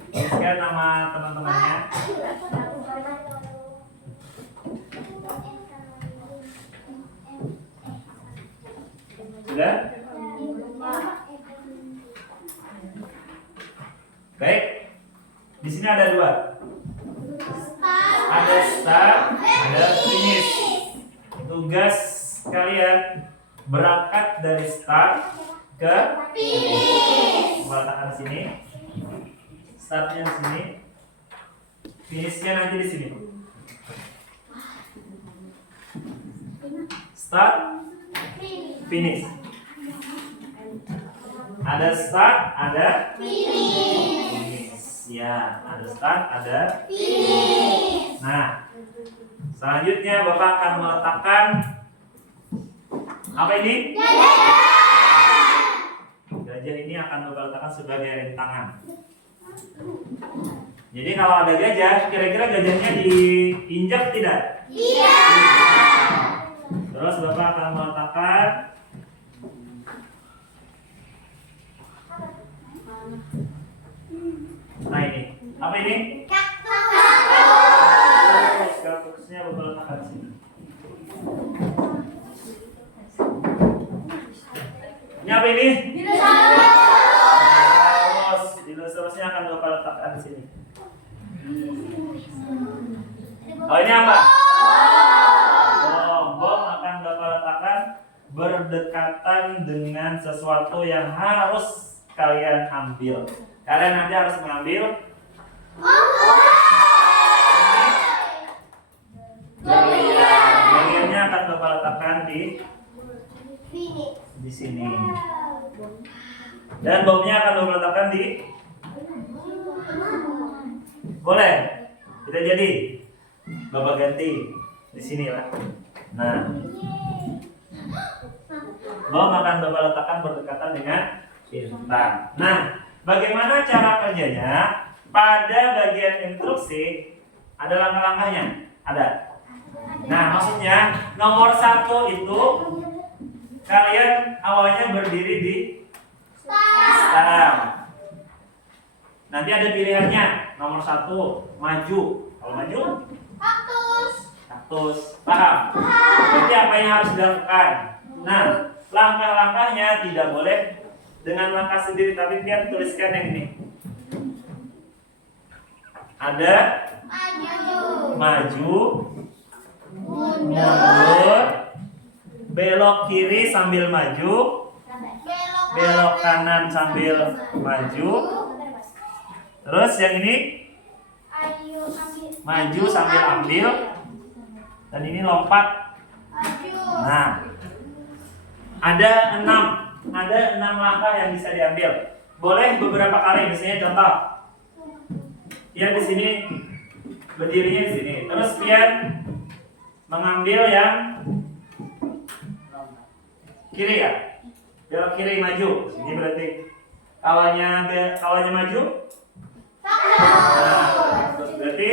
Tuliskan nama teman-temannya. Sudah? Baik. Di sini ada 2. ada start, ada finish. Tugas kalian berangkat dari start ke finish. Letakkan sini. Startnya di sini. Finishnya nanti di sini. Start, finish. Ada start, ada finish. Ya, ada start, ada finish. Nah, selanjutnya Bapak akan meletakkan apa ini? Gajah ini akan Bapak letakkan sebagai rintangan. Jadi kalau ada gajah, kira-kira gajahnya diinjak tidak? Iya. Terus Bapak akan meletakkan nah ini. Apa ini? Kaktusnya Bapak letakkan sini. Ini apa ini? Dinosaurus. Dinosaurusnya akan Bapak letakkan di sini. Oh, ini apa? Bom akan Bapak letakkan berdekatan dengan sesuatu yang harus kalian ambil. Kalian nanti harus mengambil bagiannya akan Bapak letakkan di sini. Dan bomnya akan Bapak letakkan di boleh. Kita jadi Bapak ganti di sini lah. Nah, bom akan Bapak letakkan berdekatan dengan bintang. Nah, bagaimana cara kerjanya? Pada bagian instruksi ada langkah-langkahnya. Ada. Nah, maksudnya nomor 1 itu kalian awalnya berdiri di start. Nanti ada pilihannya. Nomor 1 maju. Kalau maju kaktus. Paham? Berarti apa yang harus dilakukan? Nah, langkah-langkahnya tidak boleh dengan langkah sendiri, tapi biar tuliskan yang ini. Ada maju, mundur, belok kiri sambil maju, belok kanan sambil maju. Terus yang ini maju sambil ambil, dan ini lompat. Nah, ada 6 langkah yang bisa diambil. Boleh beberapa kali, misalnya contoh. Pian di sini berdirinya di sini. Terus Pian mengambil yang kiri ya. Belok kiri maju. Ini berarti kalanya maju. Nah, berarti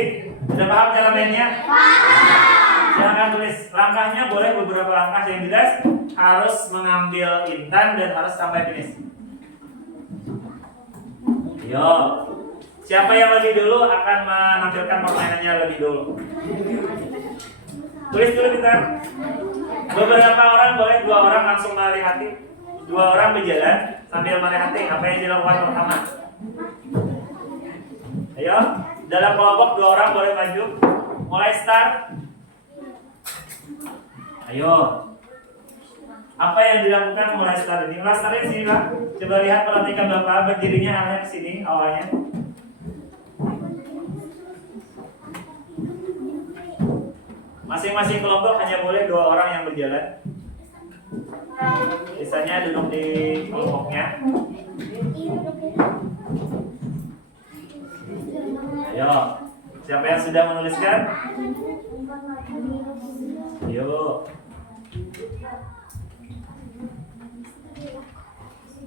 sudah paham cara mainnya? Silahkan tulis langkahnya, boleh beberapa langkah yang jelas. Harus mengambil intan dan harus sampai finish. Yo, siapa yang lebih dulu akan menampilkan permainannya lebih dulu? Tulis dulu kita. Beberapa orang boleh, 2 orang langsung melihati. 2 orang berjalan sambil melihati apa yang dilakukan pertama. Ayo, dalam kelompok 2 orang boleh maju. Mulai start. Ayo. Apa yang dilakukan mulai start ini? Mulai start di sini lah. Coba lihat, perhatikan Bapak berdirinya arahnya ke sini awalnya. Masing-masing kelompok hanya boleh 2 orang yang berjalan. Sisanya duduk di kelompoknya. Ayo, siapa yang sudah menuliskan? Ayo.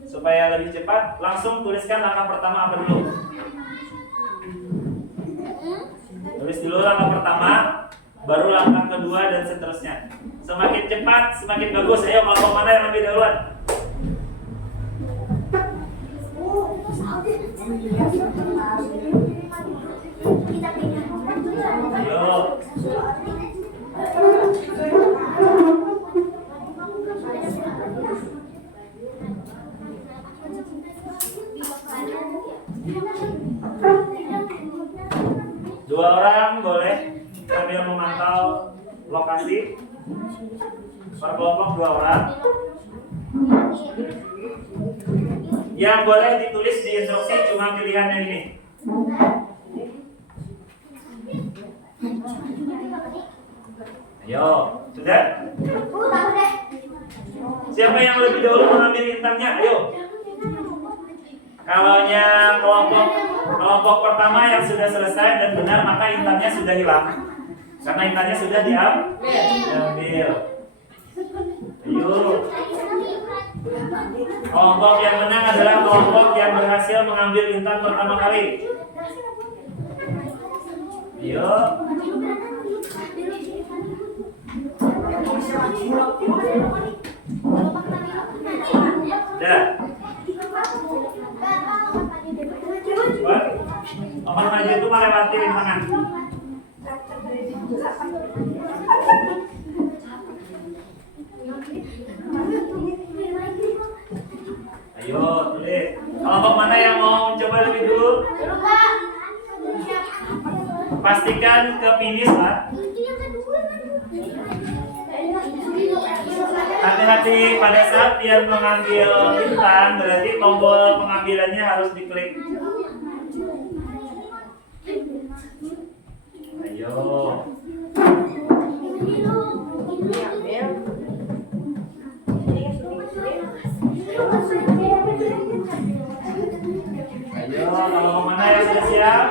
Supaya lebih cepat, langsung tuliskan langkah pertama apa dulu? Tulis dulu langkah pertama, baru langkah kedua dan seterusnya. Semakin cepat, semakin bagus. Ayo, kelompok mana yang lebih duluan? Ayo. Dua orang boleh kasih. Per kelompok 2 orang. Yang boleh ditulis di instruksi cuma pilihan yang ini. Ayo, sudah? Siapa yang lebih dahulu mengambil intannya? Ayo. Kalau yang kelompok pertama yang sudah selesai dan benar, maka intannya sudah hilang. Karena intannya sudah diambil. Ayo. Kelompok yang menang adalah kelompok yang berhasil mengambil intan pertama kali. Ayo. Dah. Nomor maju itu melewati rintangan. Ayo, tulis. Kelompok mana yang mau mencoba lebih dulu? Pastikan ke finish lah. Hati-hati pada saat dia mengambil intan, berarti tombol pengambilannya harus diklik. Ayo. Ayo, kalau mana yang sudah siap?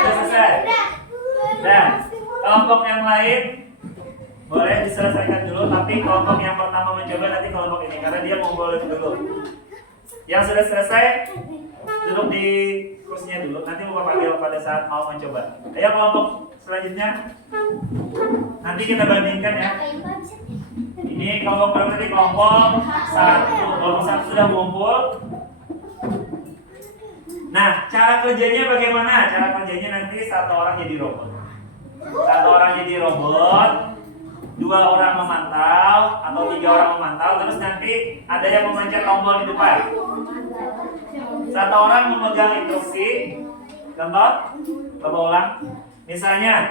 Sudah selesai? Nah, kelompok yang lain boleh diselesaikan dulu, tapi kelompok yang pertama mencoba nanti kelompok ini karena dia mau boleh dulu. Yang sudah selesai duduk di kursinya dulu, nanti Bapak panggil pada saat mau mencoba. Ayo kelompok selanjutnya, nanti kita bandingkan ya. Ini kelompok berapa tadi? Kelompok 1. Kelompok 1 sudah ngumpul. Nah, cara kerjanya bagaimana? Cara kerjanya nanti 1 orang jadi robot. 1 orang jadi robot, 2 orang memantau atau 3 orang memantau, terus nanti ada yang memencet tombol di depan. 1 orang memegang instruksi. Contoh, coba ulang. Misalnya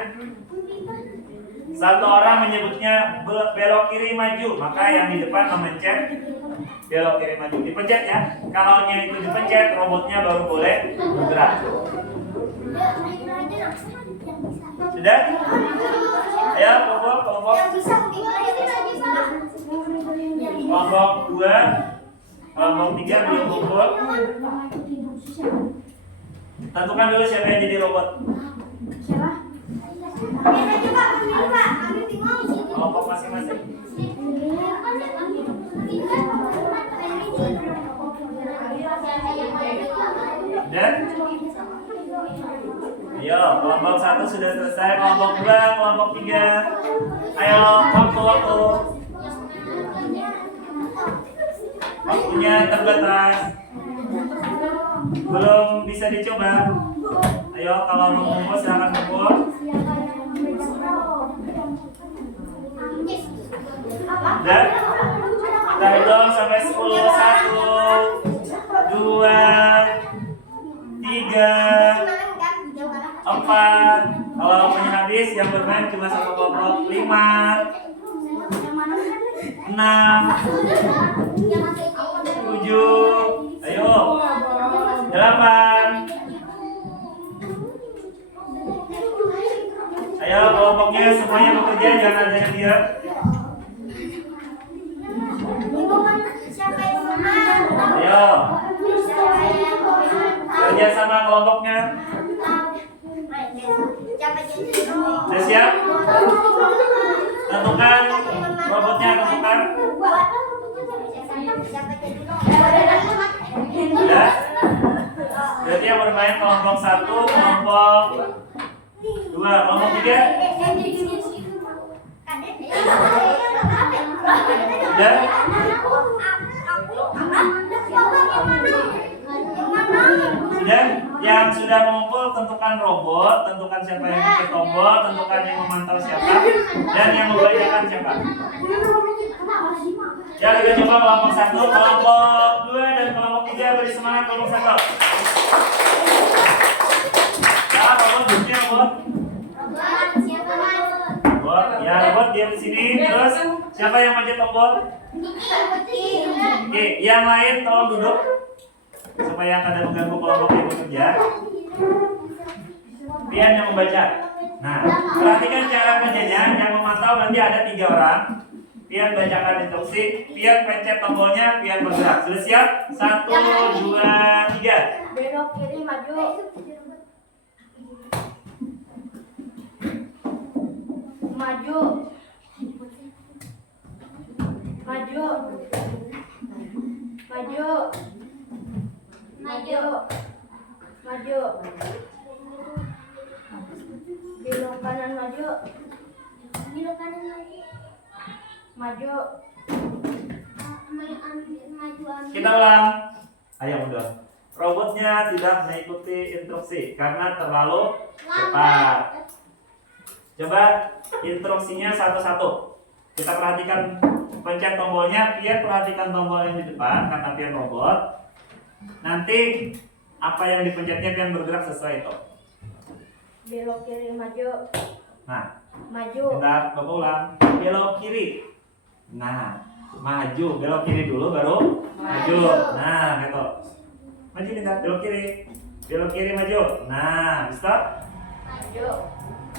1 orang menyebutnya belok kiri maju, maka yang di depan memencet belok kiri maju. Dipencet ya. Kalau yang itu dipencet, robotnya baru boleh bergerak. Sudah? Ayo kelompok. Kelompok 2, kelompok 3 belum kumpul. Tentukan dulu siapa yang jadi robot. Kelompok masing-masing. Dan ayo, kelompok 1 sudah selesai, kelompok 2, kelompok 3. Ayo, waktu. Waktunya terbatas. Belum bisa dicoba. Ayo, kalau mau ngumpul silahkan ngumpul. Dan kita hitung sampai 10. 1, 2, 3, 4. Kalau waktunya habis, yang bermain cuma 1 kelompok. 5, 6, 7. Ayo, 8. Ayo kelompoknya semuanya bekerja, jangan ada yang diam. Ayo, kerja sama kelompoknya. Sudah siap? Tentukan robotnya, tentukan. Ya. Berarti yang bermain kelompok 1, kelompok 2, kelompok 3. Sudah? Sudah? Yang sudah mengumpul tentukan robot, tentukan siapa yang mencet tombol, tentukan yang memantau siapa, dan yang membacakan siapa. Ya, kita coba kelompok 1, kelompok 2, dan kelompok 3 beri semangat kelompok 1. Ya, robot bunyi robot. Robot, ya robot diam di sini. Terus siapa yang mencet tombol? Oke, yang lain tolong duduk supaya kada mengganggu kelompok yang bekerja. Pian yang membaca. Nah, perhatikan cara kerjanya. Yang memantau nanti ada 3 orang. Pian bacakan instruksi, Pian pencet tombolnya, Pian bergerak. Sudah siap? 1, 2, 3. Belok kiri maju. Maju. Maju. Maju. Maju. Maju. Belok kanan maju. Belok kanan lagi. Maju. Kita ulang. Ayo udah. Robotnya tidak mengikuti instruksi karena terlalu cepat. Coba instruksinya satu-satu. Kita perhatikan pencet tombolnya, Pian perhatikan tombol yang di depan, kata Pian robot. Nanti apa yang dipencetnya Pian bergerak sesuai itu. Belok kiri maju. Nah, Maju. bentar, Bapak ulang. Belok kiri. Nah, maju. Belok kiri dulu baru maju. Nah, gitu. Maju bentar, belok kiri. Belok kiri maju. Nah, bisa? Maju.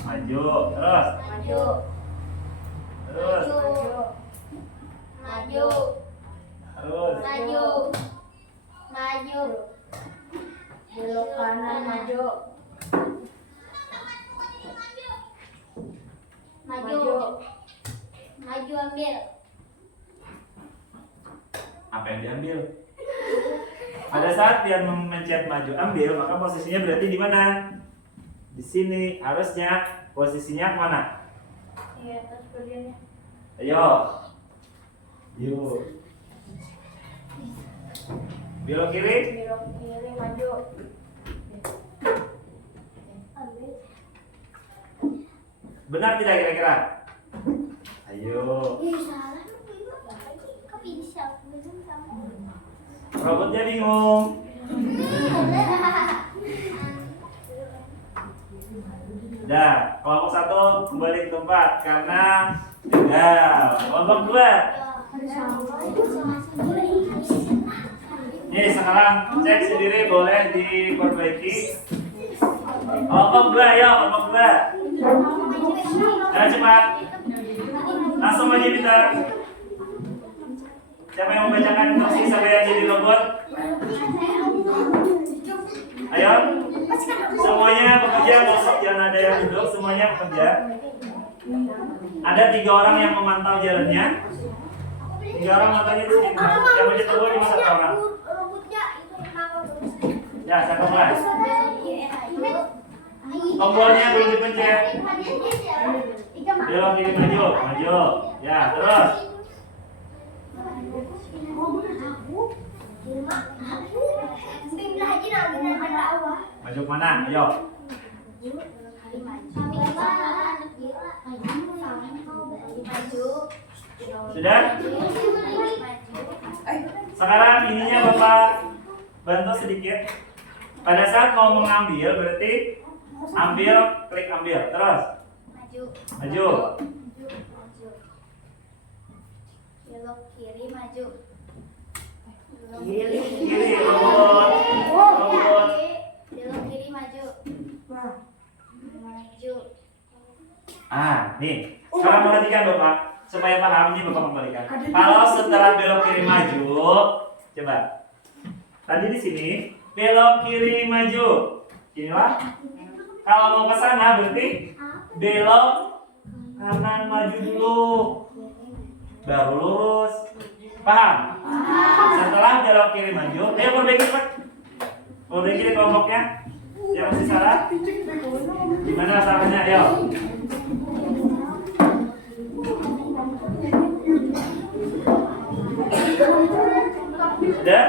Maju. Terus. Maju. Terus. Maju. Terus. Maju. Maju. Belok kanan maju. Maju. Maju ambil. Apa yang diambil? Pada saat dia mencet maju ambil, maka posisinya berarti di mana? Di sini. Harusnya posisinya kemana? Di atas bagiannya. Ayo. Yuk. Belok kiri. Belok kiri maju. Ambil. Benar tidak kira-kira? Ayo. Salah. Kok bisa? Robotnya bingung. Dah, kelompok 1 kembali ke tempat karena gagal. Kelompok 2. Nih sekarang cek sendiri boleh diperbaiki. Kelompok 2 ya, kelompok 2. Ayo cepat. Langsung aja kita. Siapa yang membacakan instruksi sampai yang jadi robot? Ayo. Semuanya bekerja, besok jangan ada yang duduk, semuanya bekerja. Ada 3 orang yang memantau jalannya. 3 orang mantaunya di sini. Yang mencet tombol cuma 1 orang. Ya, 1 orang. Tombolnya belum dipencet. Belok kiri maju, maju. Ya, terus. Maju kemana? Ayo. Sudah? Sekarang ininya Bapak bantu sedikit. Pada saat mau mengambil berarti ambil, klik ambil. Terus. Maju. Belok kiri maju. Kiri, robot. Robot. Belok kiri maju. Maju. Nih. Sekarang perhatikan Bapak, supaya paham ini Bapak kembalikan. Kalau setelah belok kiri maju, coba. Tadi di sini belok kiri maju. Inilah. Kalau mau ke sana berarti belok kanan maju dulu. Baru lurus. Paham? Setelah belok kiri maju, ayo perbaiki cepat. Perbaiki di kelompoknya. Yang masih salah. Gimana salahnya? Ayo. Sudah?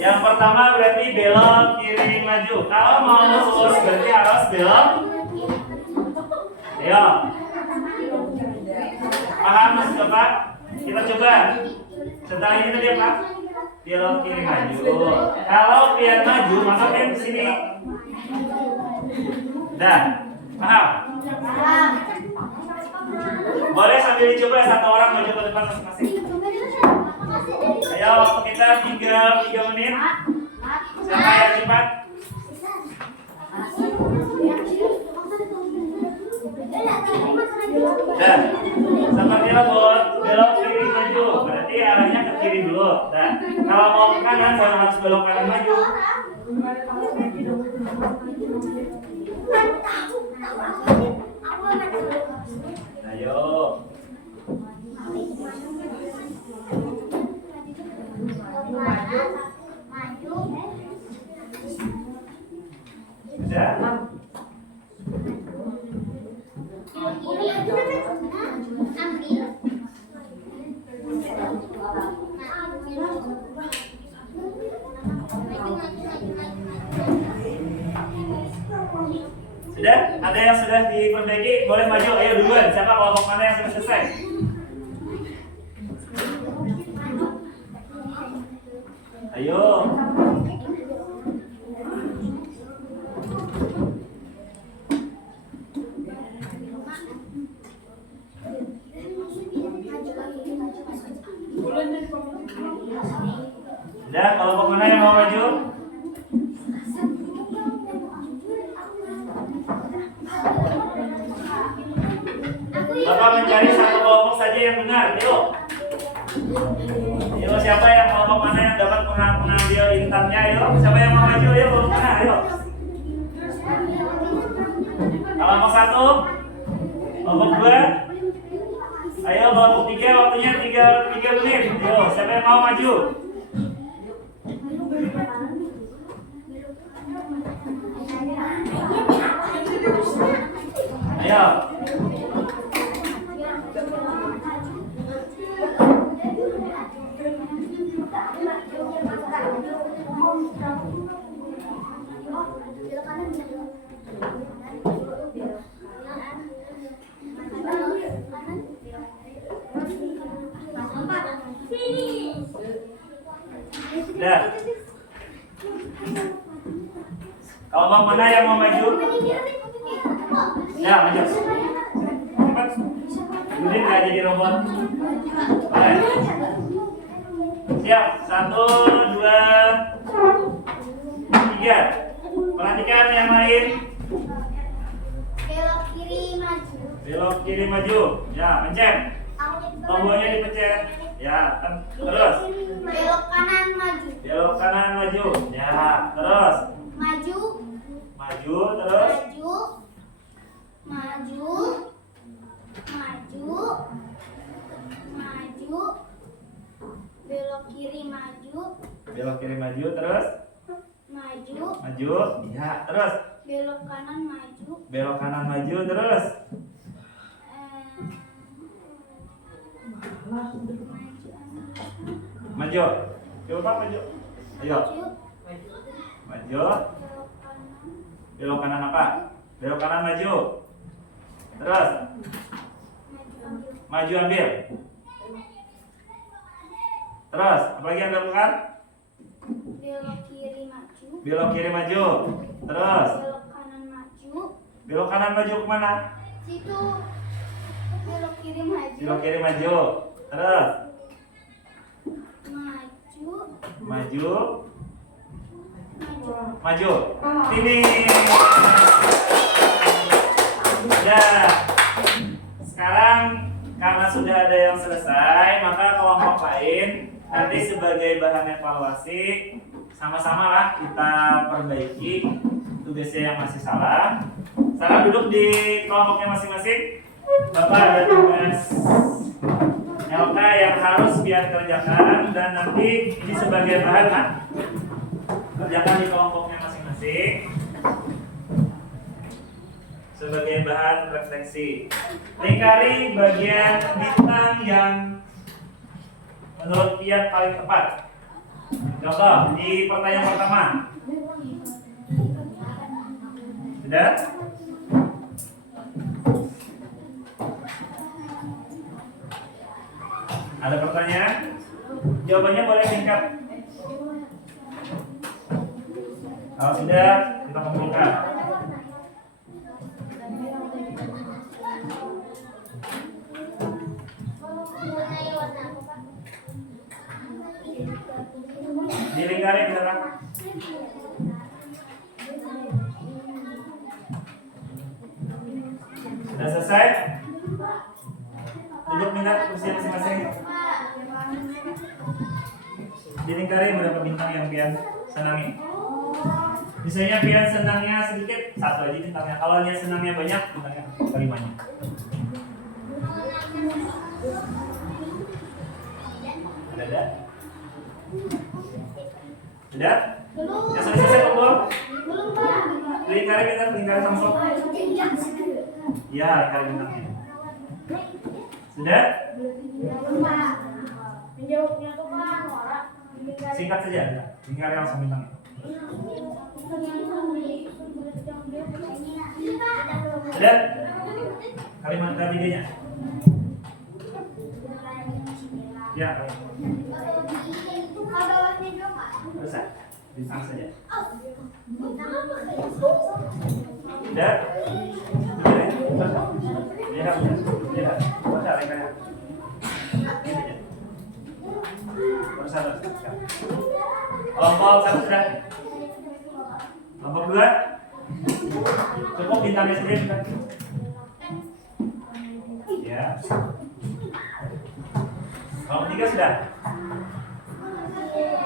Yang pertama berarti belok kiri maju. Kalau mau lurus berarti harus belok. Ayo. Paham Mas Bapak? Kita coba. Setelah ini tadi apa? Belok kiri maju. Kalau biar maju, masukin ke sini. Dah. Paham? Boleh sambil dicoba satu orang maju ke depan masing-masing. Ayo, waktu kita 3 menit. Siapa yang cepat? Dah. Seperti robot, belok kiri maju. Berarti arahnya ke kiri dulu. Dah. Kalau mau ke kanan, baru harus belok kanan maju. Ayo. Sudah? Sudah? Ada yang sudah diperbaiki? Boleh maju, ayo duluan. Siapa kelompok mana yang sudah selesai? Ayo. Sudah, kelompok mana yang mau maju? Bapak mencari satu kelompok saja yang benar, yuk. Yuk, siapa yang kelompok mana yang dapat mengambil intannya, yuk. Siapa yang mau maju, yuk, kelompok mana, yuk. Kelompok 1, kelompok 2. Ayo, kelompok 3, waktunya 3 menit. Yuk, siapa yang mau maju? Ayo. Sudah. Kelompok mana yang mau maju? Ya, maju. Cepat. Jadi nggak jadi robot. Baik. Siap. 1, 2, 3. Perhatikan yang lain. Belok kiri maju. Belok kiri maju. Ya, pencet. Tombolnya dipencet. Ya, terus. Belok kanan maju. Belok kanan maju. Ya, terus. Maju. Maju, terus. Maju. Maju. Maju. Belok kiri maju. Belok kiri maju, terus. Maju. Maju. Ya, terus. Belok kanan maju. Belok kanan maju, terus. Maju. Coba maju. Ayo. Maju. Belok kanan apa? Belok kanan maju. Terus. Maju ambil. Terus, apa lagi yang dilakukan? Belok kiri maju. Belok kiri maju. Terus. Belok kanan maju. Belok kanan maju kemana? Situ. Belok kiri maju. Belok kiri maju. Terus. Maju. Maju. Maju. Maju. Sini. Ya. Sekarang karena sudah ada yang selesai, maka kelompok lain nanti sebagai bahan evaluasi sama-sama lah kita perbaiki tugasnya yang masih salah. Sekarang duduk di kelompoknya masing-masing. Bapak ada tugas LK yang harus biar kerjakan dan nanti ini sebagai bahan kan? Kerjakan di kelompoknya masing-masing sebagai bahan refleksi. Lingkari bagian bintang yang menurut Pian paling tepat. Contoh di pertanyaan pertama. Sudah? Ada pertanyaan? Jawabannya boleh singkat. Kalau sudah, kita kumpulkan. Dilingkari ke belakang. Sudah selesai? Duduk minta kursi masing-masing. Dilingkari berapa bintang yang pian senangi. Misalnya pian senangnya sedikit, satu aja bintangnya. Kalau dia senangnya banyak, bintangnya kelimanya. Ada? Sudah? Ya sudah selesai kumpul? Lingkari kita, lingkari samsung. Ya, lingkari bintangnya. Sudah? Menjawabnya tuh kan orang. Singkat saja, lingkari langsung bintangnya. Sudah? Kalimat ketiganya. Ya, selesai. Bintang saja. Sudah? Sudah. Baca lingkarnya. Kelompok satu sudah. Kelompok dua. Cukup bintangnya saja sudah. Ya. Kelompok tiga sudah.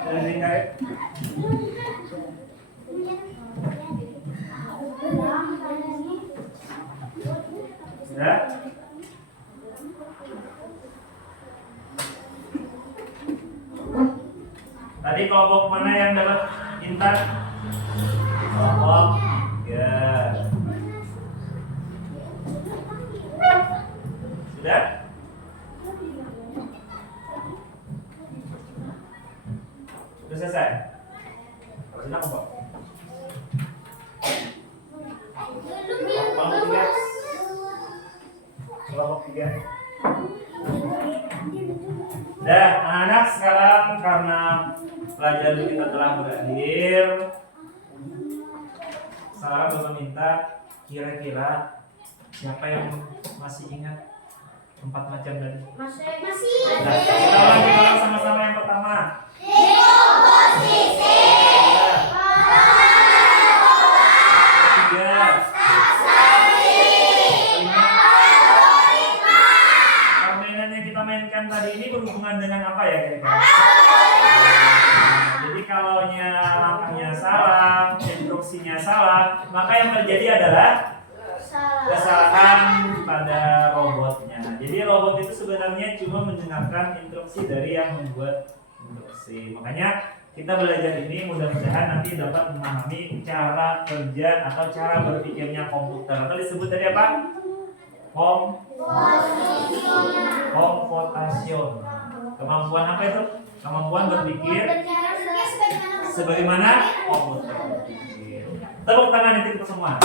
Sudah dilingkari. Sudah. Tadi kelompok mana yang dapat intan? Kelompok 3. Sudah? Sudah selesai? Sudah kelompok? Kelompok 3. Kelompok 3. Dah, anak-anak sekarang karena pelajaran kita telah berakhir, saya bapak minta kira-kira siapa yang masih ingat 4 macam tadi? Masih. Nah, kita lanjut sama-sama yang pertama. Tadi ini berhubungan dengan apa ya kira-kira? Jadi kalau langkahnya salah, instruksinya salah, maka yang terjadi adalah kesalahan pada robotnya. Jadi robot itu sebenarnya cuma mendengarkan instruksi dari yang membuat instruksi. Makanya kita belajar ini mudah-mudahan nanti dapat memahami cara kerja atau cara berpikirnya komputer. Atau disebut tadi apa? Komputation. Kemampuan apa itu? Kemampuan berpikir sebagaimana komputer berpikir. Tepuk tangan itu semua.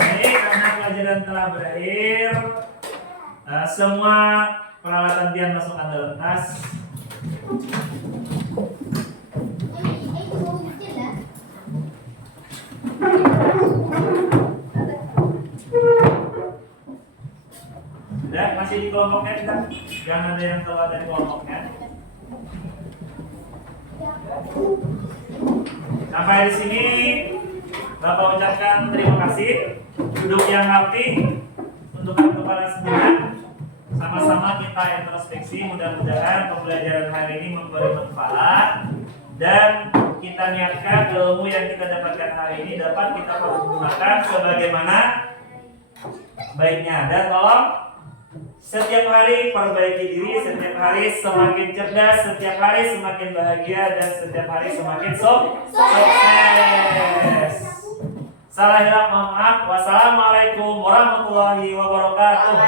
Ini karena pelajaran telah berakhir, semua peralatan pian masuk dalam tas. Sudah, masih di kelompoknya kita. Jangan ada yang keluar dari kelompoknya. Sampai di sini Bapak ucapkan terima kasih. Duduk yang rapi, tundukkan kepala sejenak. Sama-sama kita introspeksi. Mudah-mudahan pembelajaran hari ini memberi manfaat dan kita niatkan ilmu yang kita dapatkan hari ini dapat kita pergunakan sebagaimana baiknya. Dan tolong setiap hari perbaiki diri, setiap hari semakin cerdas, setiap hari semakin bahagia, dan setiap hari semakin sukses. Salah hilap, mohon maaf. Wassalamualaikum warahmatullahi wabarakatuh.